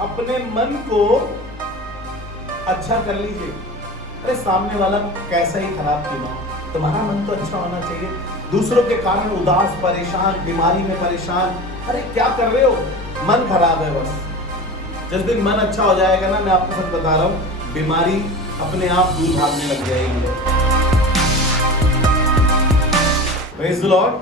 अपने मन को अच्छा कर लीजिए। अरे सामने वाला कैसा ही खराब क्यों ना हो, तुम्हारा मन तो अच्छा होना चाहिए। दूसरों के कारण उदास, परेशान, बीमारी में परेशान, अरे क्या कर रहे हो, मन खराब है बस। जिस दिन मन अच्छा हो जाएगा ना, मैं आपको सच बता रहा हूं, बीमारी अपने आप दूर भागने लग जाएगी। Praise the Lord,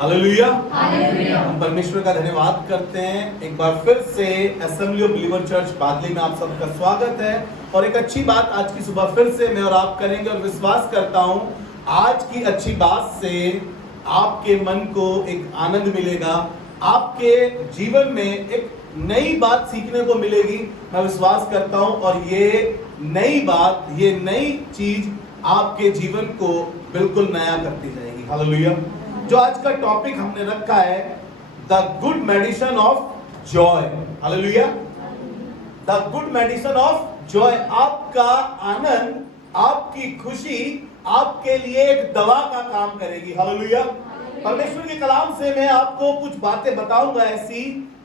hallelujah. हम परमेश्वर का धन्यवाद करते हैं। एक बार फिर से असेंबली ऑफ बिलीवर चर्च बादली में आप सबका स्वागत है। और एक अच्छी बात आज की सुबह फिर से मैं और आप करेंगे, और विश्वास करता हूं आज की अच्छी बात से आपके मन को एक आनंद मिलेगा, आपके जीवन में एक नई बात सीखने को मिलेगी, मैं विश्वास करता हूं। और ये नई बात, ये नई चीज आपके जीवन को बिल्कुल नया करती जाएगी। हालेलुया। जो आज का टॉपिक हमने रखा है, the good medicine of Joy. Hallelujah. The good medicine of Joy. आपका आनंद, आपकी खुशी आपके लिए एक दवा का काम करेगी। हालेलुया। परमेश्वर के कलाम से मैं आपको कुछ बातें बताऊंगा ऐसी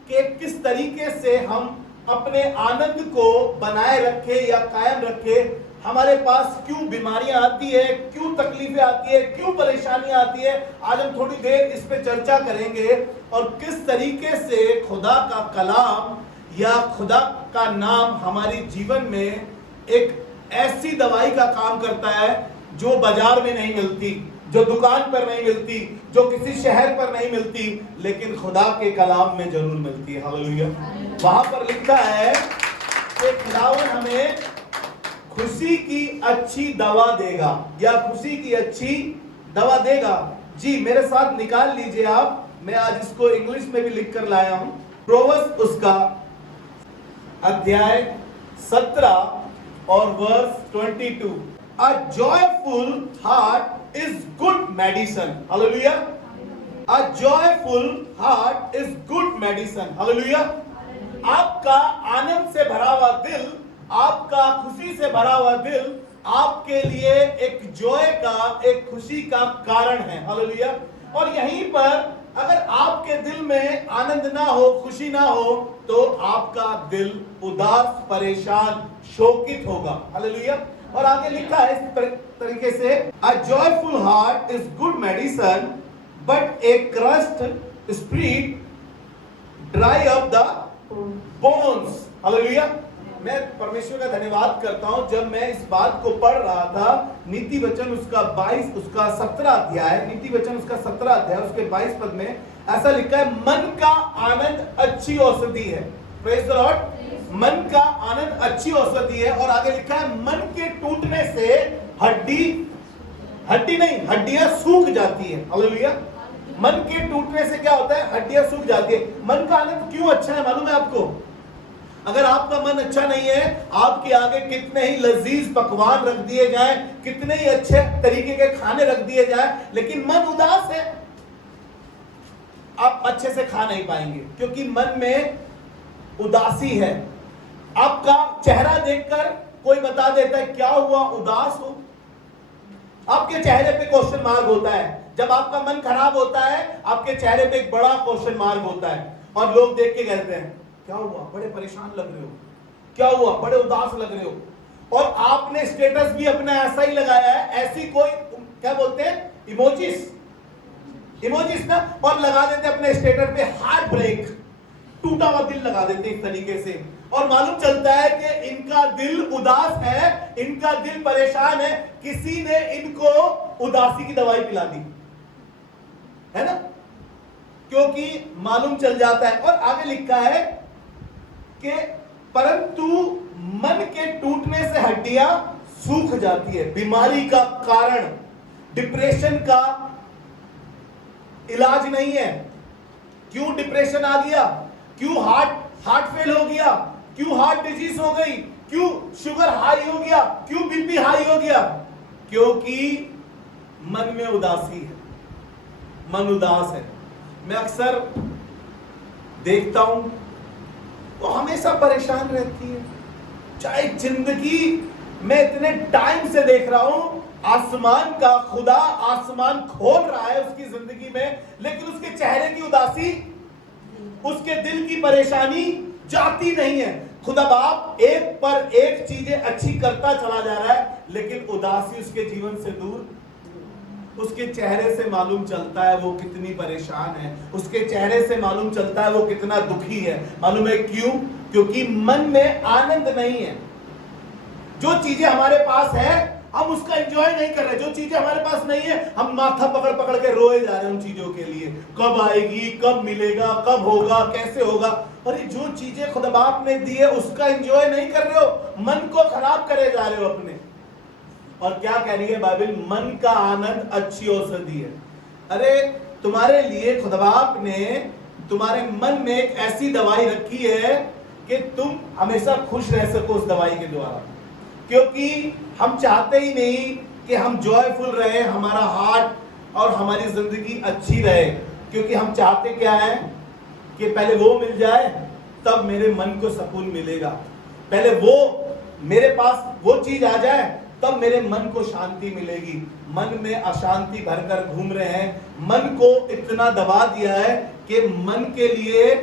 कि किस तरीके से हम अपने आनंद को बनाए रखें या कायम रखें। हमारे पास क्यों बीमारियां आती है, क्यों तकलीफें आती है, क्यों परेशानियां आती है, आज हम थोड़ी देर इस पे चर्चा करेंगे। और किस तरीके से खुदा का कलाम या खुदा का नाम हमारे जीवन में एक ऐसी दवाई का काम करता है जो बाजार में नहीं मिलती, जो दुकान पर नहीं मिलती, जो किसी शहर पर नहीं मिलती, लेकिन खुदा के कलाम में जरूर मिलती है। हालेलुया। वहां पर लिखा है कि खुदावन हमें खुशी की अच्छी दवा देगा, या खुशी की अच्छी दवा देगा। जी मेरे साथ निकाल लीजिए आप, मैं आज इसको इंग्लिश में भी लिख कर लाया हूं। प्रोवर्ब्स उसका अध्याय 17 और verse 22। A joyful heart is good medicine. Hallelujah. A joyful heart is good medicine. Hallelujah. आपका आनंद से भरा हुआ दिल, आपका खुशी से भरा हुआ दिल आपके लिए एक जॉय का, एक खुशी का कारण है। हालेलुया। और यहीं पर अगर आपके दिल में आनंद ना हो, खुशी ना हो, तो आपका दिल उदास, परेशान, शोकित होगा। हालेलुया। और आगे लिखा है इस तरीके से, अ joyful heart is good medicine but A crust spirit dry up the bones. Hallelujah. मैं परमेश्वर का धन्यवाद करता हूं, जब मैं इस बात को पढ़ रहा था, नीति वचन उसका 17 अध्याय, नीति वचन उसका 17 अध्याय उसके 22 पद में ऐसा लिखा है, मन का आनंद अच्छी औषधि है। Praise the Lord. मन का आनंद अच्छी औषधि है। और आगे लिखा है, मन के टूटने से हड्डियां सूख जाती है। हालेलुया। मन के टूटने से क्या होता है? हड्डियां सूख जाती है। मन का आनंद क्यों अच्छा है मालूम है आपको? अगर आपका मन अच्छा नहीं है, आपके आगे कितने ही लजीज पकवान रख दिए जाएं, कितने ही अच्छे तरीके के खाने रख दिए जाएं, लेकिन मन उदास है, आप अच्छे से खा नहीं पाएंगे, क्योंकि मन में उदासी है। आपका चेहरा देखकर कोई बता देता है क्या हुआ, उदास हो। आपके चेहरे पे क्वेश्चन मार्क होता है। जब आपका मन खराब होता है, आपके चेहरे पे एक बड़ा क्वेश्चन मार्क होता है, और लोग देख के कहते हैं क्या हुआ, बड़े परेशान लग रहे हो, क्या हुआ, बड़े उदास लग रहे हो। और आपने स्टेटस भी अपना ऐसा ही लगाया है, ऐसी कोई क्या बोलते हैं, इमोजीज ना, और लगा देते अपने स्टेटस पे हार्ट ब्रेक, टूटा हुआ दिल लगा देते इस तरीके से। और मालूम चलता है कि इनका दिल उदास है, इनका दिल परेशान है, किसी ने इनको उदासी की दवाई पिला दी है ना, क्योंकि मालूम चल जाता है। और आगे लिखा है कि परंतु मन के टूटने से हड्डियां सूख जाती है। बीमारी का कारण, डिप्रेशन का इलाज नहीं है। क्यों डिप्रेशन आ गया, क्यों हार्ट फेल हो गया, क्यों हार्ट डिजीज हो गई, क्यों शुगर हाई हो गया, क्यों बीपी हाई हो गया? क्योंकि मन में उदासी है, मन उदास है। मैं अक्सर देखता हूं तो हमेशा परेशान रहती है, चाहे जिंदगी मैं इतने टाइम से देख रहा हूं, आसमान का खुदा आसमान खोल रहा है उसकी जिंदगी में, लेकिन उसके चेहरे की उदासी, उसके दिल की परेशानी जाती नहीं है। खुदा बाप एक पर एक चीजें अच्छी करता चला जा रहा है, लेकिन उदासी उसके जीवन से दूर। उसके चेहरे से मालूम चलता है वो कितनी परेशान है, उसके चेहरे से मालूम चलता है वो कितना दुखी है। मालूम है क्यों? क्योंकि मन में आनंद नहीं है। जो चीजें हमारे पास है हम उसका एंजॉय नहीं कर रहे, जो चीजें हमारे पास नहीं है हम माथा पकड़ पकड़ के रोए जा रहे हैं उन चीजों के लिए। कब आएगी, कब मिलेगा, कब होगा, कैसे होगा। और जो चीजें खुदा बाप ने दी है उसका एंजॉय नहीं कर रहे हो, मन को खराब करे जा रहे हो अपने। और क्या कह रही है बाइबल? मन का आनंद अच्छी औषधि है। अरे तुम्हारे लिए खुदा बाप ने तुम्हारे मन में एक ऐसी दवाई रखी है कि तुम हमेशा खुश रह सको उस दवाई के द्वारा। क्योंकि हम चाहते ही नहीं कि हम जॉयफुल रहे, हमारा हार्ट और हमारी जिंदगी अच्छी रहे। क्योंकि हम चाहते क्या है कि पहले वो मिल जाए तब मेरे मन को सुकून मिलेगा, पहले वो मेरे पास वो चीज आ जाए तब मेरे मन को शांति मिलेगी। मन में अशांति भरकर घूम रहे हैं, मन को इतना दबा दिया है कि मन के लिए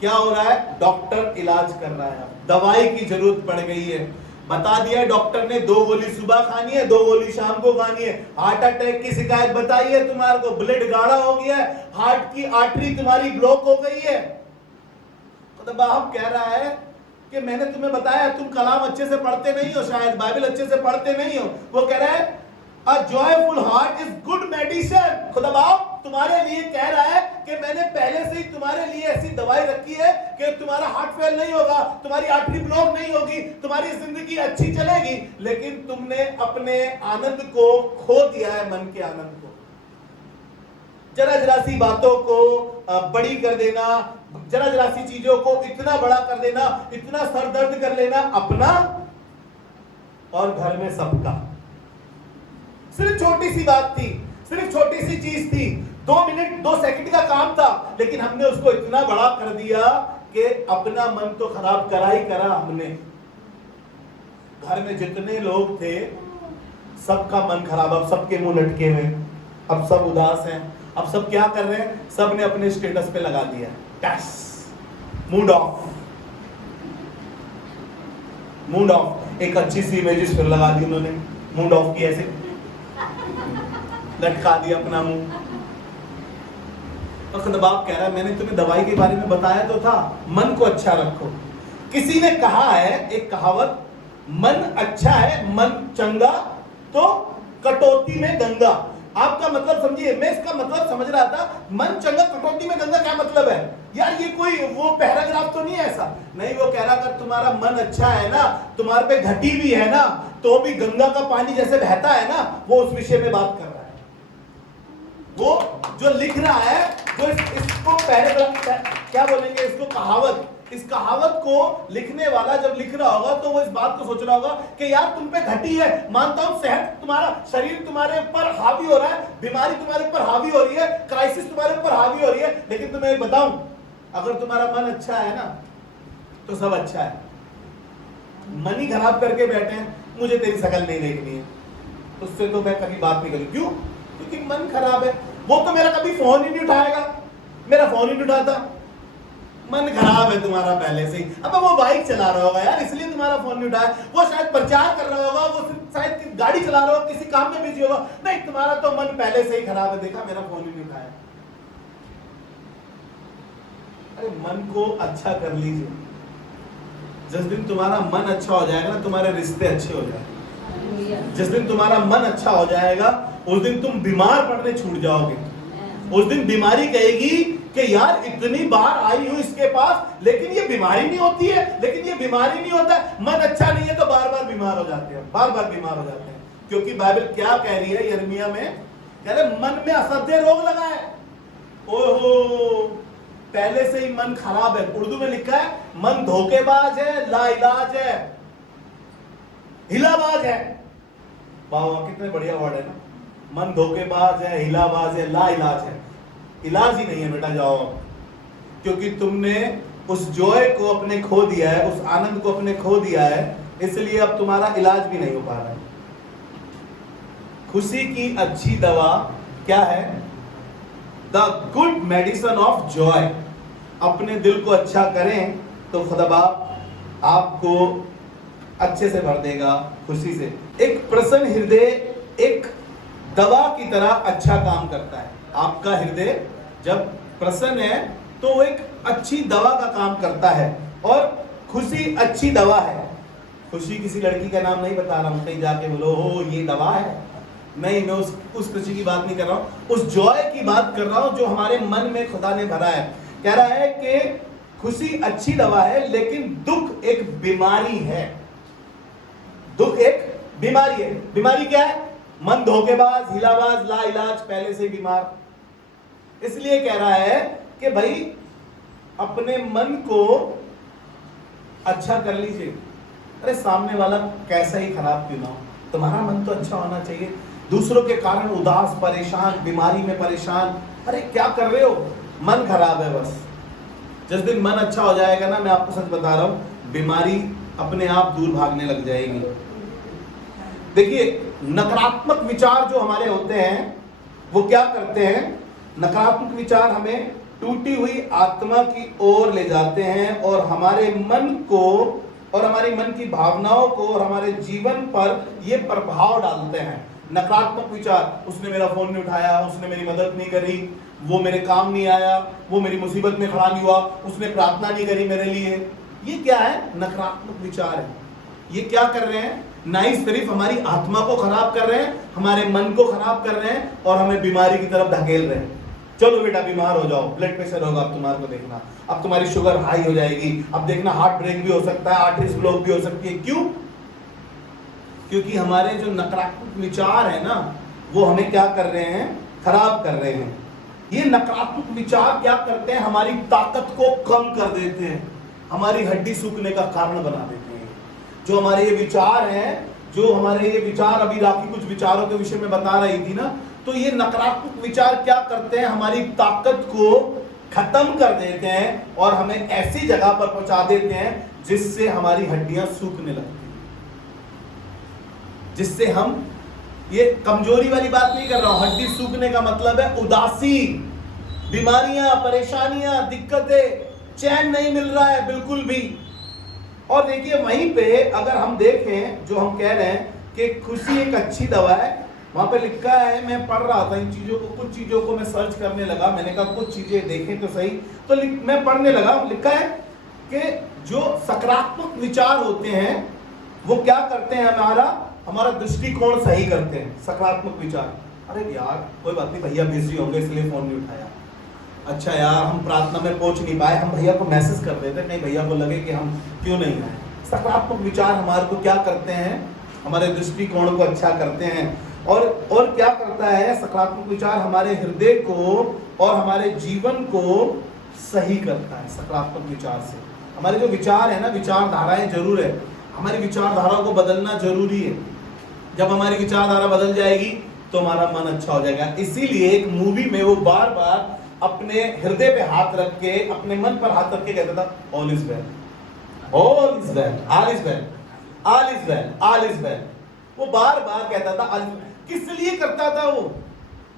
क्या हो रहा है? डॉक्टर इलाज कर रहा है, दवाई की जरूरत पड़ गई है। बता दिया है डॉक्टर ने 2 गोली सुबह खानी है, 2 गोली शाम को खानी है। हार्ट अटैक की शिकायत बताई है तुम्हारे को, ब्लड गाढ़ा हो गया है, हार्ट की आर्टरी तुम्हारी ब्लॉक हो गई है। तो बाप कह रहा है कि मैंने तुम्हें बताया तुम कलाम अच्छे से पढ़ते नहीं हो, शायद बाइबल अच्छे से पढ़ते नहीं हो। वो कह रहा है A joyful heart is good medicine। खुदा बाप तुम्हारे लिए कह रहा है कि मैंने पहले से ही तुम्हारे लिए ऐसी दवाई रखी है कि तुम्हारा हार्ट फेल नहीं होगा, तुम्हारी आर्टरी ब्लॉक नहीं होगी, तुम्हारी जिंदगी अच्छी चलेगी। लेकिन तुमने अपने आनंद को खो दिया है, मन के आनंद को। जरा जरा सी बातों को बड़ी कर देना, जरा जरा सी चीजों को इतना बड़ा कर देना, इतना सरदर्द कर लेना अपना और घर में सबका। सिर्फ छोटी सी बात थी, सिर्फ छोटी सी चीज थी, 2 मिनट 2 सेकंड का काम था, लेकिन हमने उसको इतना बड़ा कर दिया कि अपना मन तो खराब करा ही करा हमने। घर में जितने लोग थे सबका मन खराब, अब सबके मुंह लटके हुए, अब सब उदास हैं। अब सब क्या कर रहे हैं? सब ने अपने स्टेटस पे लगा दिया टैस, मूड ऑफ, मूड ऑफ। एक अच्छी सी इमेजेस फिर लगा दी उन्होंने, मूड ऑफ की, ऐसे लटका दिया अपना मुंह। और खुदा बाप कह रहा है मैंने तुम्हें दवाई के बारे में बताया तो था, मन को अच्छा रखो। किसी ने कहा है एक कहावत, मन अच्छा है मन चंगा तो कटौती में गंगा। आपका मतलब समझिए, मैं इसका मतलब समझ रहा था, मन चंगा कटौती में गंगा क्या मतलब है? यार ये कोई वो पैराग्राफ तो नहीं है ऐसा। नहीं, वो कह रहा अगर तुम्हारा मन अच्छा है ना, तुम्हारे पे घटी भी है ना, तो भी गंगा का पानी जैसे बहता है ना, वो उस विषय में बात कर रहा है। वो जो लिख रहा है, जो इसको पैराग्राफ क्या बोलेंगे, इसको कहावत, इस कहावत को लिखने वाला जब लिख रहा होगा तो वो इस बात को सोच रहा होगा कि यार तुम पे घटी है, मानता हूं सेहत तुम्हारा, शरीर तुम्हारे ऊपर हावी हो रहा है, बीमारी तुम्हारे ऊपर हावी हो रही है, क्राइसिस तुम्हारे ऊपर हावी हो रही है, लेकिन तुम्हें बताऊं अगर तुम्हारा मन अच्छा है ना तो सब अच्छा है। मन ही खराब करके बैठे हैं, मुझे तेरी शकल नहीं देखनी है, उससे तो मैं कभी बात नहीं करूं। क्यों? क्योंकि मन खराब है। वो तो मेरा कभी फोन ही नहीं उठाएगा, मेरा फोन ही नहीं उठाता। मन खराब है तुम्हारा पहले से ही। अब वो बाइक चला रहा होगा यार, इसलिए तुम्हारा फोन नहीं उठाया। वो शायद प्रचार कर रहा होगा, वो शायद गाड़ी चला रहा होगा, किसी काम में बिजी होगा। नहीं, तुम्हारा तो मन पहले से ही खराब है, देखा मेरा फोन ही नहीं उठाया। अरे मन को अच्छा कर लीजिए। जिस दिन तुम्हारा मन अच्छा हो जाएगा ना, तुम्हारे रिश्ते अच्छे हो जाएंगे। जिस दिन तुम्हारा मन अच्छा हो जाएगा उस दिन तुम बीमार पड़ने छूट जाओगे। उस दिन बीमारी कहेगी कि यार इतनी बार आई हूं इसके पास, लेकिन ये बीमारी नहीं होती है, लेकिन ये बीमारी नहीं होता। मन अच्छा नहीं है तो बार बार बीमार हो जाते हैं, बार बार बीमार हो जाते हैं। क्योंकि बाइबल क्या कह रही है यिर्मयाह में? कह रहे मन में असाध्य रोग लगा है। ओहो, पहले से ही मन खराब है। उर्दू में लिखा है मन धोखेबाज है, लाइलाज है, हिलाबाज है। वाह, कितने बढ़िया वर्ड है ना। मन धोखेबाज है, हिलाबाज है, लाइलाज है। इलाज ही नहीं है बेटा, जाओ। क्योंकि तुमने उस जॉय को अपने खो दिया है, उस आनंद को अपने खो दिया है, इसलिए अब तुम्हारा इलाज भी नहीं हो पा रहा है। खुशी की अच्छी दवा क्या है? The good medicine of Joy. अपने दिल को अच्छा करें तो खुदा बाप आपको अच्छे से भर देगा, खुशी से। एक प्रसन्न हृदय एक दवा की तरह अच्छा काम करता है। आपका हृदय जब प्रसन्न है तो वो एक अच्छी दवा का काम करता है, और खुशी अच्छी दवा है। खुशी किसी लड़की का नाम नहीं बता रहा हूं, कहीं जाके बोलो हो ये दवा है, नहीं, मैं उस खुशी की बात नहीं कर रहा हूं, उस जॉय की बात कर रहा हूं जो हमारे मन में खुदा ने भरा है। कह रहा है कि खुशी अच्छी दवा है, लेकिन दुख एक बीमारी है। दुख एक बीमारी है। बीमारी क्या है? मन धोखेबाज, हिलाबाज, लाइलाज, पहले से बीमार। इसलिए कह रहा है कि भाई अपने मन को अच्छा कर लीजिए। अरे सामने वाला कैसा ही खराब क्यों ना हो, तुम्हारा मन तो अच्छा होना चाहिए। दूसरों के कारण उदास, परेशान, बीमारी में परेशान, अरे क्या कर रहे हो, मन खराब है। बस जिस दिन मन अच्छा हो जाएगा ना, मैं आपको सच बता रहा हूं, बीमारी अपने आप दूर भागने लग जाएगी। देखिए, नकारात्मक विचार जो हमारे होते हैं वो क्या करते हैं? नकारात्मक विचार हमें टूटी हुई आत्मा की ओर ले जाते हैं, और हमारे मन को और हमारी मन की भावनाओं को और हमारे जीवन पर ये प्रभाव डालते हैं। नकारात्मक विचार, उसने मेरा फोन नहीं उठाया, उसने मेरी मदद नहीं करी, वो मेरे काम नहीं आया, वो मेरी मुसीबत में खड़ा नहीं हुआ, उसने प्रार्थना नहीं करी मेरे लिए। ये क्या है? नकारात्मक विचार है। ये क्या कर रहे हैं? ना ही सिर्फ हमारी आत्मा को खराब कर रहे हैं, हमारे मन को खराब कर रहे हैं, और हमें बीमारी की तरफ धकेल रहे हैं। चलो बेटा बीमार हो जाओ, ब्लड प्रेशर होगा, अब तुम्हारे को देखना, अब तुम्हारी शुगर हाई हो जाएगी, अब देखना हार्ट ब्रेक भी हो सकता है, आर्टरीज ब्लॉक भी हो सकती है। क्यों? क्योंकि हमारे जो नकारात्मक विचार है ना, वो हमें क्या कर रहे हैं? खराब कर रहे हैं। ये नकारात्मक विचार क्या करते हैं? हमारी ताकत को कम कर देते हैं, हमारी हड्डी सूखने का कारण बना देते हैं। जो हमारे ये विचार हैं, जो हमारे ये विचार, अभी राखी कुछ विचारों के विषय में बता रही थी ना, तो ये नकारात्मक विचार क्या करते हैं? हमारी ताकत को खत्म कर देते हैं और हमें ऐसी जगह पर पहुंचा देते हैं जिससे हमारी हड्डियां सूखने लगती हैं, जिससे हम, ये कमजोरी वाली बात नहीं कर रहा हूं, हड्डी सूखने का मतलब है उदासी, बीमारियां, परेशानियां, दिक्कतें, चैन नहीं मिल रहा है बिल्कुल भी। और देखिए वहीं पे अगर हम देखें, जो हम कह रहे हैं कि खुशी एक अच्छी दवा है, वहां पे लिखा है, मैं पढ़ रहा था इन चीजों को, कुछ चीजों को मैं सर्च करने लगा, मैंने कहा कुछ चीजें देखें तो सही, तो मैं पढ़ने लगा। लिखा है कि जो सकारात्मक विचार होते हैं वो क्या करते हैं? हमारा दृष्टिकोण सही करते हैं। सकारात्मक विचार, अरे यार कोई बात नहीं, भैया बिजी होंगे इसलिए फोन नहीं उठाया, अच्छा यार हम प्रार्थना में पहुंच नहीं पाए, हम भैया को मैसेज कर देते, नहीं भैया को लगे कि हम क्यों नहीं आए। सकारात्मक विचार हमारे को क्या करते हैं? हमारे दृष्टिकोण को अच्छा करते हैं। और क्या करता है सकारात्मक विचार? हमारे हृदय को और हमारे जीवन को सही करता है। सकारात्मक विचार से हमारे जो विचार है ना, विचारधाराएं जरूर है, हमारी विचारधारा को बदलना जरूरी है। जब हमारी विचारधारा बदल जाएगी तो हमारा मन अच्छा हो जाएगा। इसीलिए एक मूवी में वो बार बार अपने हृदय पे हाथ रख के, अपने मन पर हाथ रख के कहता था, all is well, all is well, all is well, all is well, all is well. वो बार बार कहता था। किस लिए करता था वो?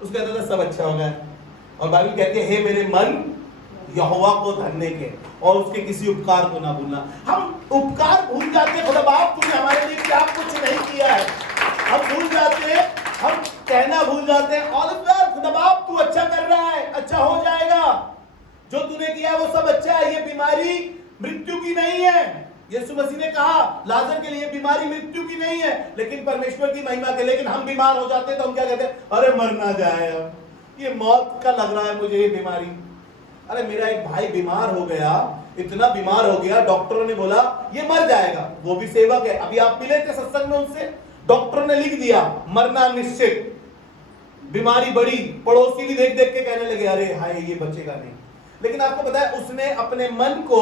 उसको कहता था सब अच्छा होगा। और बाइबल कहती है, हे मेरे मन यहोवा को धन्य के और उसके किसी उपकार को ना भूलना। हम उपकार भूल जाते हैं। खुदा बाप तूने हमारे लिए क्या कुछ नहीं किया है, हम भूल जाते हैं, हम कहना भूल जाते हैं, ऑल इज वेल, खुदा बाप तू अच्छा कर रहा है, अच्छा हो जाएगा, जो तूने किया है वो सब अच्छा है। ये बीमारी मृत्यु की नहीं है। यीशु मसीह ने कहा लाजर के लिए बीमारी मृत्यु की नहीं है, लेकिन परमेश्वर की महिमा के। लेकिन हम बीमार हो जाते हैं तो हम क्या कहते हैं? अरे मर ना जाए, अब ये मौत का लग रहा है मुझे ये बीमारी। अरे मेरा एक भाई बीमार हो गया, इतना बीमार हो गया, डॉक्टरों ने बोला ये मर जाएगा। वो भी सेवक है, अभी आप मिले थे सत्संग में उनसे, डॉक्टर ने लिख दिया मरना निश्चित, बीमारी बड़ी। पड़ोसी भी देख देख के कहने लगे अरे हाय ये बचेगा नहीं। लेकिन आपको पता है उसने अपने मन को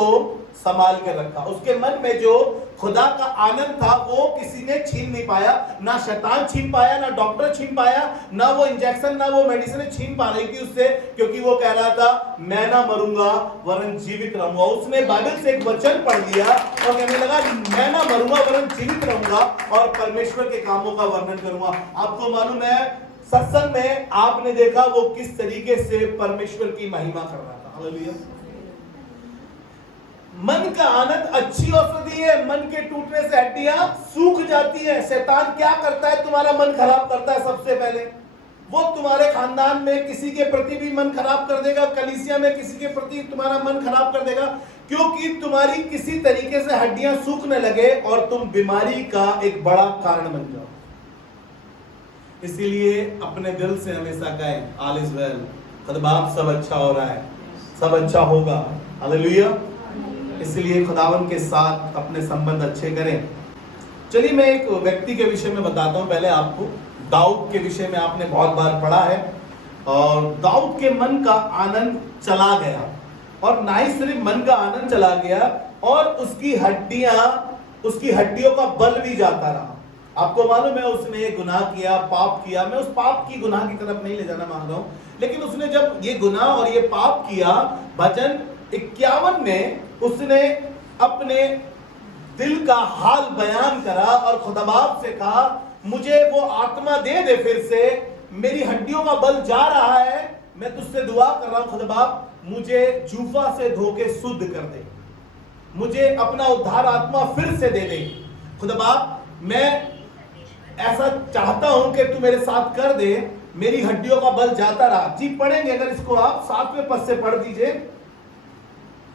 संभाल कर रखा। उसके मन में जो खुदा का आनंद था वो किसी ने छीन नहीं पाया, ना शैतान छीन पाया, ना डॉक्टर छीन पाया, ना वो इंजेक्शन, ना वो मेडिसिन छीन पा रही थी उससे, क्योंकि वो कह रहा था मैं ना मरूंगा वरन जीवित रहूंगा। उसने बाइबल से एक वचन पढ़ लिया और कहने लगा मैं ना मरूंगा वरन जीवित रहूंगा और परमेश्वर के कामों का वर्णन करूंगा। आपको मालूम है सत्संग में आपने देखा वो किस तरीके से परमेश्वर की महिमा कर रहा था। हालेलुया। मन का आनंद अच्छी औषधि है, मन के टूटने से हड्डियां सूख जाती है। शैतान क्या करता है? तुम्हारा मन खराब करता है। सबसे पहले वो तुम्हारे खानदान में किसी के प्रति भी मन खराब कर देगा, कलीसिया में किसी के प्रति तुम्हारा मन खराब कर देगा, क्योंकि तुम्हारी किसी तरीके से हड्डियां सूखने लगे और तुम बीमारी का एक बड़ा कारण बन जाओ। इसीलिए अपने दिल से हमेशा कहें ऑल इज वेल, खुदाबाप सब अच्छा हो रहा है, सब अच्छा होगा। हालेलुया। इसलिए खुदावन के साथ अपने संबंध अच्छे करें। चलिए मैं एक व्यक्ति के विषय में बताता हूं पहले आपको। दाऊद के विषय में आपने बहुत बार पढ़ा है, और दाऊद के मन का आनंद चला गया, और ना ही सिर्फ मन का आनंद चला गया, और उसकी हड्डियों का बल भी जाता रहा। आपको मालूम है उसने गुनाह किया, पाप किया। मैं उस पाप की गुनाह की तरफ नहीं ले जाना मांग रहा हूं, लेकिन उसने जब ये गुनाह और ये पाप किया, भजन 51 में उसने अपने दिल का हाल बयान करा और खुदाबाप से कहा, मुझे वो आत्मा दे दे फिर से, मेरी हड्डियों का बल जा रहा है, मैं तुझसे दुआ कर रहा हूं खुदाबाप, मुझे जूफा से धोके शुद्ध कर दे, मुझे अपना उद्धार आत्मा फिर से दे दे। खुदाबाप मैं ऐसा चाहता हूं कि तू मेरे साथ कर दे, मेरी हड्डियों का बल जाता रहा। जी पढ़ेंगे, अगर इसको आप 7वें पद से पढ़ दीजिए।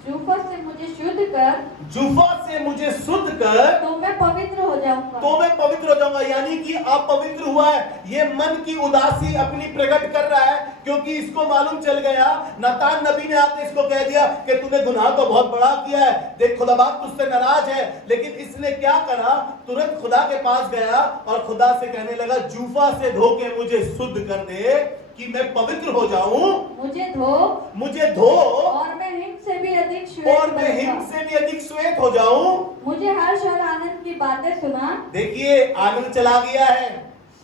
जूफा से मुझे शुद्ध कर, जूफा से मुझे शुद्ध कर, तो मैं पवित्र हो जाऊंगा, तो मैं पवित्र हो जाऊंगा। यानी कि आप पवित्र हुआ है, ये मन की उदासी अपनी प्रकट कर रहा है, क्योंकि इसको मालूम चल गया, नातान नबी ने आके इसको कह दिया कि तूने गुनाह तो बहुत बड़ा किया है, देख खुदाबाप तुझसे नाराज है। लेकिन इसने क्या करा? तुरंत खुदा के पास गया और खुदा से कहने लगा, जूफा से धो के मुझे शुद्ध कर दे कि मैं पवित्र हो जाऊं, मुझे धो और मैं हिम से भी अधिक श्वेत हो जाऊं, मुझे हर्ष और आनंद की बातें सुना। देखिए आनंद चला गया है,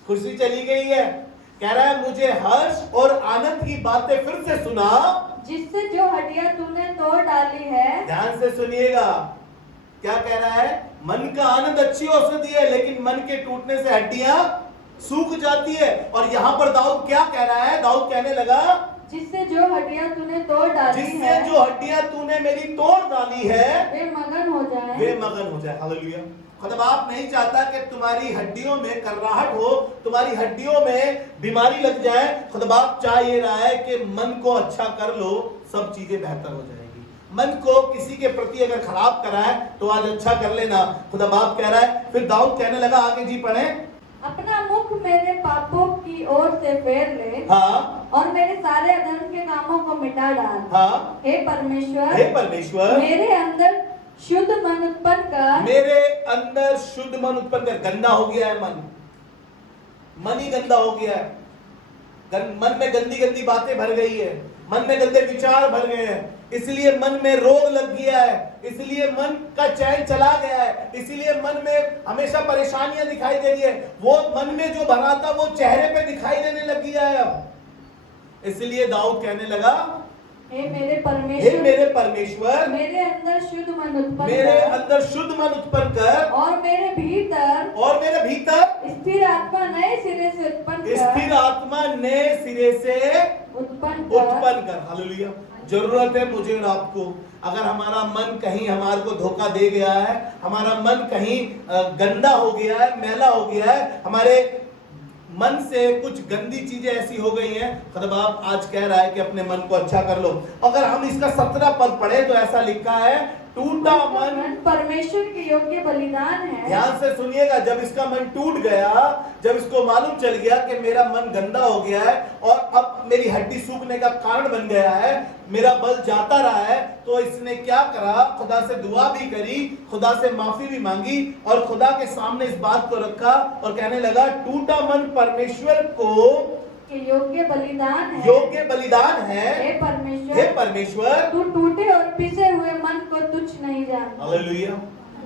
खुशी चली गई है। कह रहा है मुझे हर्ष और आनंद की बातें फिर से सुना, जिससे जो हड्डियां तूने तोड़ डाली है। ध्यान से सुनिएगा, क्या कह रहा है? मन का आनंद अच्छी औषधि है, लेकिन मन के टूटने से हड्डियां सूख जाती है। और यहाँ पर दाऊद क्या कह रहा है? दाऊद कहने लगा, जिससे जो हड्डियां तूने तोड़ डाली है, जिससे जो हड्डियां तूने मेरी तोड़ डाली है, वे मगन हो जाए, वे मगन हो जाए। हालेलुया। खुदाबाप नहीं चाहता कि तुम्हारी हड्डियों में कर्राहट हो, तुम्हारी हड्डियों में बीमारी लग जाए। खुदाबाप चाह ये रहा है कि मन को अच्छा कर लो, सब चीजें बेहतर हो जाएगी। मन को किसी के प्रति अगर खराब करा है तो आज अच्छा कर लेना, खुदाबाप कह रहा है। फिर दाऊद कहने लगा, आगे जी पढ़े, अपना मुख मेरे पापों की ओर से फेर ले, हाँ, और मेरे सारे अधर्म के कामों को मिटा डाल। हाँ, हे परमेश्वर, मेरे अंदर शुद्ध मन उत्पन्न कर, मेरे अंदर शुद्ध मन उत्पन्न कर। गंदा हो गया है मन ही गंदा हो गया है। मन में गंदी गंदी बातें भर गई है, मन में गंदे विचार भर गए हैं, इसलिए मन में रोग लग गया है, इसलिए मन का चैन चला गया है, इसलिए मन में हमेशा परेशानियां दिखाई दे रही है। वो मन में जो भरा था वो चेहरे पे दिखाई देने लग गया है अब। इसलिए दाऊद कहने लगा, हे मेरे परमेश्वर, मेरे अंदर शुद्ध मन उत्पन्न कर, और मेरे भीतर स्थिर आत्मा नए सिरे से उत्पन्न कर। हालेलुया। जरूरत है मुझे और आपको, अगर हमारा मन कहीं हमारे को धोखा दे गया है, हमारा मन कहीं गंदा हो गया है, मैला हो गया है, हमारे मन से कुछ गंदी चीजें ऐसी हो गई हैं, खुदाबाप आज कह रहा है कि अपने मन को अच्छा कर लो। अगर हम इसका 17 पद पढ़े तो ऐसा लिखा है, टूटा मन परमेश्वर के योग्य बलिदान है। ध्यान से सुनिएगा, जब इसका मन टूट गया, जब इसको मालूम चल गया कि मेरा मन गंदा हो गया है और अब मेरी हड्डी सूखने का कारण बन गया है, मेरा बल जाता रहा है, तो इसने क्या करा? खुदा से दुआ भी करी, खुदा से माफी भी मांगी और खुदा के सामने इस बात को रखा और कहने लगा, टूटा मन परमेश्वर को योग्य बलिदान है। हे परमेश्वर, तू टूटे और पिसे हुए मन को तुच्छ नहीं जानता। हालेलुया।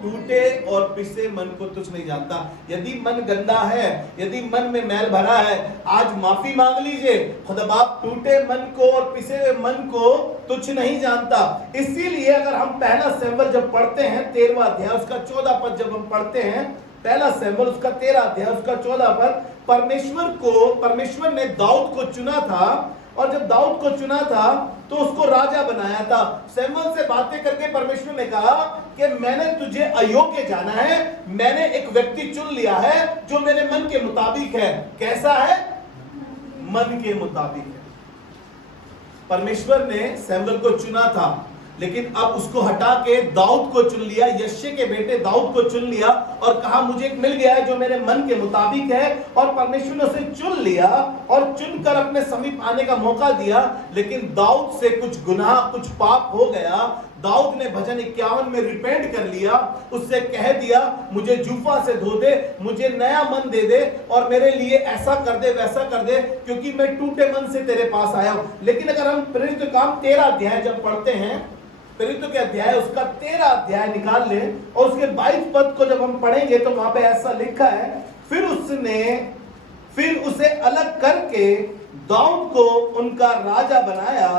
टूटे और पिसे मन को तुच्छ नहीं जानता। यदि मन गंदा है, यदि मन में मैल भरा है, आज माफी मांग लीजिए। खुदाबाप टूटे मन को और पिसे हुए मन को तुच्छ नहीं जानता। इसीलिए अगर हम पहला सैमुएल जब पढ़ते हैं 13वां अध्याय उसका 14 पद जब हम पढ़ते हैं, पहला सैमुएल उसका 13 अध्याय उसका 14 पद, परमेश्वर ने दाऊद को चुना था और जब दाऊद को चुना था तो उसको राजा बनाया था। सैमुअल से बातें करके परमेश्वर ने कहा कि मैंने तुझे अयोग्य जाना है, मैंने एक व्यक्ति चुन लिया है जो मेरे मन के मुताबिक है। कैसा है? मन के मुताबिक है। परमेश्वर ने सैमुअल को चुना था, लेकिन अब उसको हटा के दाऊद को चुन लिया, यश्शे के बेटे दाऊद को चुन लिया और कहा मुझे एक मिल गया है जो मेरे मन के मुताबिक है। और परमेश्वर ने उसे चुन लिया और चुनकर अपने समीप आने का मौका दिया। लेकिन दाऊद से कुछ गुनाह, कुछ पाप हो गया। दाऊद ने भजन 51 में रिपेंट कर लिया, उससे कह दिया मुझे जूफा से धो दे, मुझे नया मन दे दे और मेरे लिए ऐसा कर दे, वैसा कर दे, क्योंकि मैं टूटे मन से तेरे पास आया हूं। लेकिन अगर हम प्रेरित काम 13 अध्याय जब पढ़ते हैं, प्रेरितों के अध्याय उसका 13 अध्याय निकाल ले और उसके 22 पद को जब हम पढ़ेंगे तो वहां पे ऐसा लिखा है, फिर उसे अलग करके दाऊद को उनका राजा बनाया,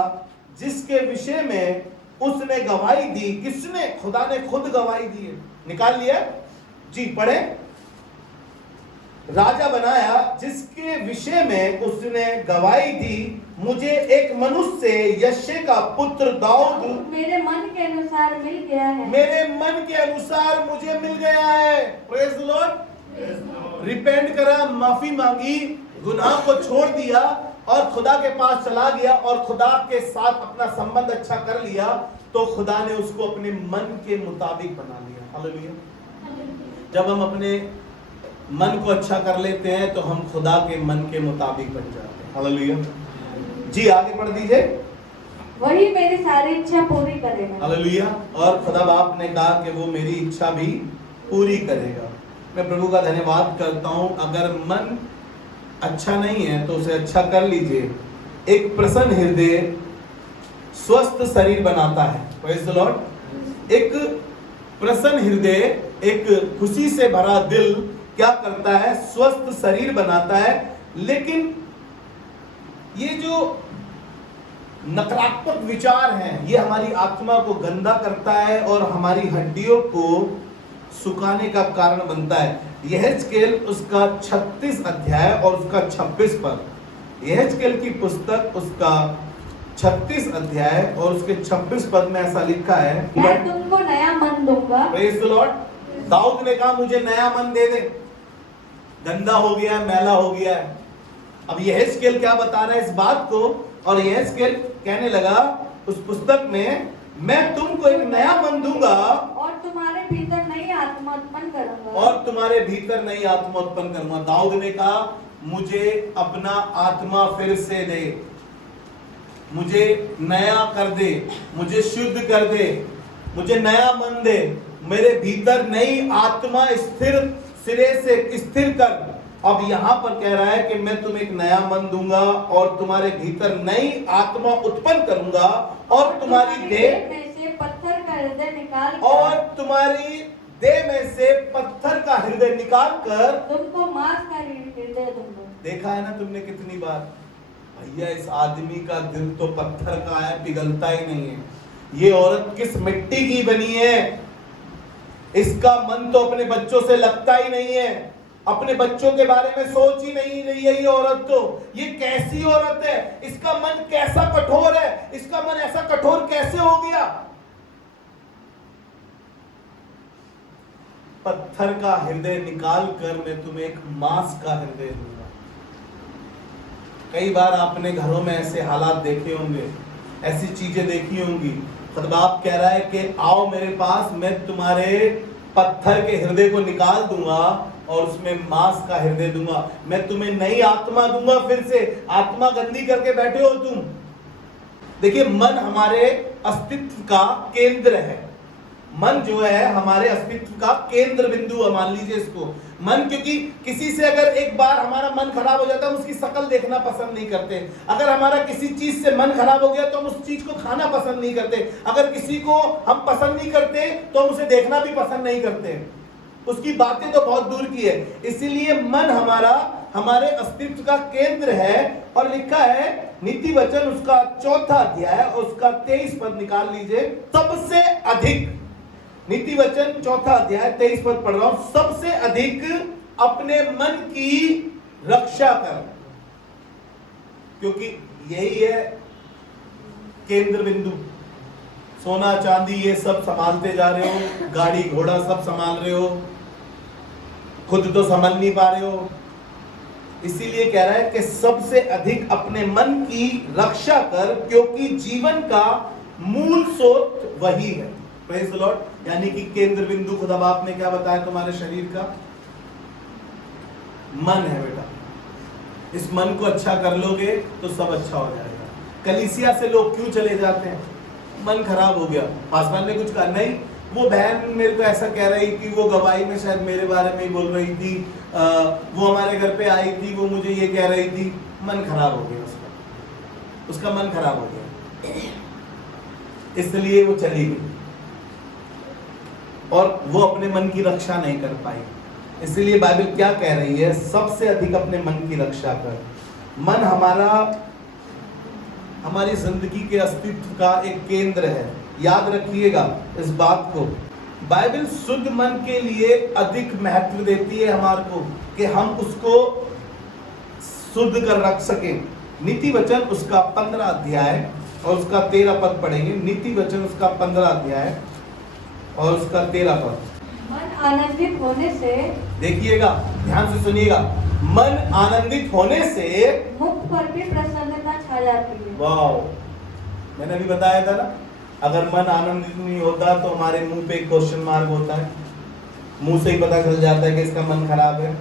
जिसके विषय में उसने गवाही दी। किसने? खुदा ने खुद गवाही दी है। निकाल लिया जी, पढ़े। राजा बनाया जिसके विषय में उसने गवाही दी, मुझे एक मनुष्य से यश्शे का पुत्र दाऊद मेरे मन के अनुसार मिल गया है। मेरे मन के अनुसार मुझे मिल गया है। Praise the Lord. रिपेंट करा, माफी मांगी, गुनाह को छोड़ दिया और खुदा के पास चला गया और खुदा के साथ अपना संबंध अच्छा कर लिया, तो खुदा ने उसको अपने मन के मुताबिक बना लिया। हालेलुया। जब हम अपने मन को अच्छा कर लेते हैं तो हम खुदा के मन के मुताबिक बन जाते हैं। हालेलुया जी, आगे पढ़ दीजिए। वही मेरी सारी इच्छा पूरी करेगा। हालेलुया। और खुदा बाप ने कहा कि वो मेरी इच्छा भी पूरी करेगा। मैं प्रभु का धन्यवाद करता हूं। अगर मन अच्छा नहीं है तो उसे अच्छा कर लीजिए। एक प्रसन्न हृदय स्वस्थ शरीर बनाता है। Praise the Lord. एक प्रसन्न हृदय, एक खुशी से भरा दिल क्या करता है? स्वस्थ शरीर बनाता है। लेकिन ये जो नकारात्मक विचार हैं, ये हमारी आत्मा को गंदा करता है और हमारी हड्डियों को सुखाने का कारण बनता है। यहेजकेल उसका 36 अध्याय और उसका 26 पद। यहेजकेल की पुस्तक उसका 36 अध्याय और उसके 26 पद में ऐसा लिखा है, मैं तुमको नया मन दूंगा। Praise the Lord. दाऊद ने कहा मुझे नया मन दे दे, गंदा हो गया है, मैला हो गया है। अब यहेजकेल क्या बता रहा है इस बात को? और यहेजकेल कहने लगा उस पुस्तक में, मैं तुमको एक नया मन दूंगा और तुम्हारे भीतर नई आत्मा उत्पन्न करूंगा। और तुम्हारे भीतर नई आत्मा उत्पन्न करूंगा। दाऊद ने कहा मुझे अपना आत्मा फिर से दे, मुझे नया कर दे, मुझे शुद्ध कर दे, मुझे नया मन दे, मेरे भीतर नई आत्मा स्थिर सिरे से स्थिर कर। अब यहां पर कह रहा है कि मैं तुम्हें एक नया मन दूंगा और तुम्हारे भीतर नई आत्मा उत्पन्न करूंगा और तुम्हारी देह में से पत्थर का हृदय निकाल और तुम्हारी देह में से पत्थर का हृदय निकाल कर तुमको मांस का हृदय दूंगा। देखा है ना तुमने कितनी बार? भैया इस आदमी का दिल तो पत्थर का है, पिघलता ही नहीं है। ये औरत किस मिट्टी की बनी है? इसका मन तो अपने बच्चों से लगता ही नहीं है, अपने बच्चों के बारे में सोच ही नहीं रही है ये औरत। तो ये कैसी औरत है? इसका मन कैसा कठोर है? इसका मन ऐसा कठोर कैसे हो गया? पत्थर का हृदय निकाल कर मैं तुम्हें एक मांस का हृदय दूंगा। कई बार आपने घरों में ऐसे हालात देखे होंगे, ऐसी चीजें देखी होंगी। खुदाबाप कह रहा है कि आओ मेरे पास, मैं तुम्हारे पत्थर के हृदय को निकाल दूंगा और उसमें मांस का हृदय दूंगा। मैं तुम्हें नई आत्मा दूंगा। फिर से आत्मा गंदी करके बैठे हो तुम। देखिए, मन हमारे अस्तित्व का केंद्र है। मन जो है हमारे अस्तित्व का केंद्र बिंदु, मान लीजिए इसको मन। क्योंकि किसी से अगर एक बार हमारा मन खराब हो जाता है, हम उसकी शक्ल देखना पसंद नहीं करते। अगर हमारा किसी चीज से मन खराब हो गया तो हम उस चीज को खाना पसंद नहीं करते। अगर किसी को हम पसंद नहीं करते तो हम उसे देखना भी पसंद नहीं करते। उसकी बातें तो बहुत दूर की है। इसीलिए मन हमारे अस्तित्व का केंद्र है। और लिखा है नीति वचन उसका 4 अध्याय उसका 23 पद निकाल लीजिए। सबसे अधिक, नीति वचन 4 अध्याय 23 पद पढ़ रहा हूं। सबसे अधिक अपने मन की रक्षा कर, क्योंकि यही है केंद्र बिंदु। सोना चांदी ये सब संभालते जा रहे हो, गाड़ी घोड़ा सब संभाल रहे हो, खुद तो संभाल नहीं पा रहे हो। इसीलिए कह रहा है कि सबसे अधिक अपने मन की रक्षा कर, क्योंकि जीवन का मूल स्रोत वही है। Praise the Lord. यानी कि केंद्र बिंदु खुदा बाप ने क्या बताया तुम्हारे शरीर का? मन है बेटा। इस मन को अच्छा कर लोगे तो सब अच्छा हो जाएगा। कलीसिया से लोग क्यों चले जाते हैं? मन खराब हो गया, पासवान ने कुछ कहा नहीं, वो बहन मेरे को ऐसा कह रही थी, वो गवाही में शायद मेरे बारे में ही बोल रही थी, वो हमारे घर पे आई थी, वो मुझे ये कह रही थी। मन खराब हो गया उसका मन खराब हो गया, इसलिए वो चली गई और वो अपने मन की रक्षा नहीं कर पाई। इसलिए बाइबल क्या कह रही है? सबसे अधिक अपने मन की रक्षा कर। मन हमारी जिंदगी के अस्तित्व का एक केंद्र है। याद रखिएगा इस बात को। बाइबल शुद्ध मन के लिए अधिक महत्व देती है हमारे को, कि हम उसको शुद्ध कर रख सकें। नीति वचन उसका 15 अध्याय और उसका 13 पद पढ़ेंगे। नीति वचन उसका 15 अध्याय और उसका 13 पद। मन आनंदित होने से, देखिएगा, ध्यान से सुनिएगा, मन आनंदित होने से मुख पर भी प्रसन्नता छा जाती है। वाह, मैंने अभी बताया था ना, अगर मन आनंदित नहीं होता तो हमारे मुंह पे एक क्वेश्चन मार्क होता है, मुंह से ही पता चल जाता है कि इसका मन खराब है।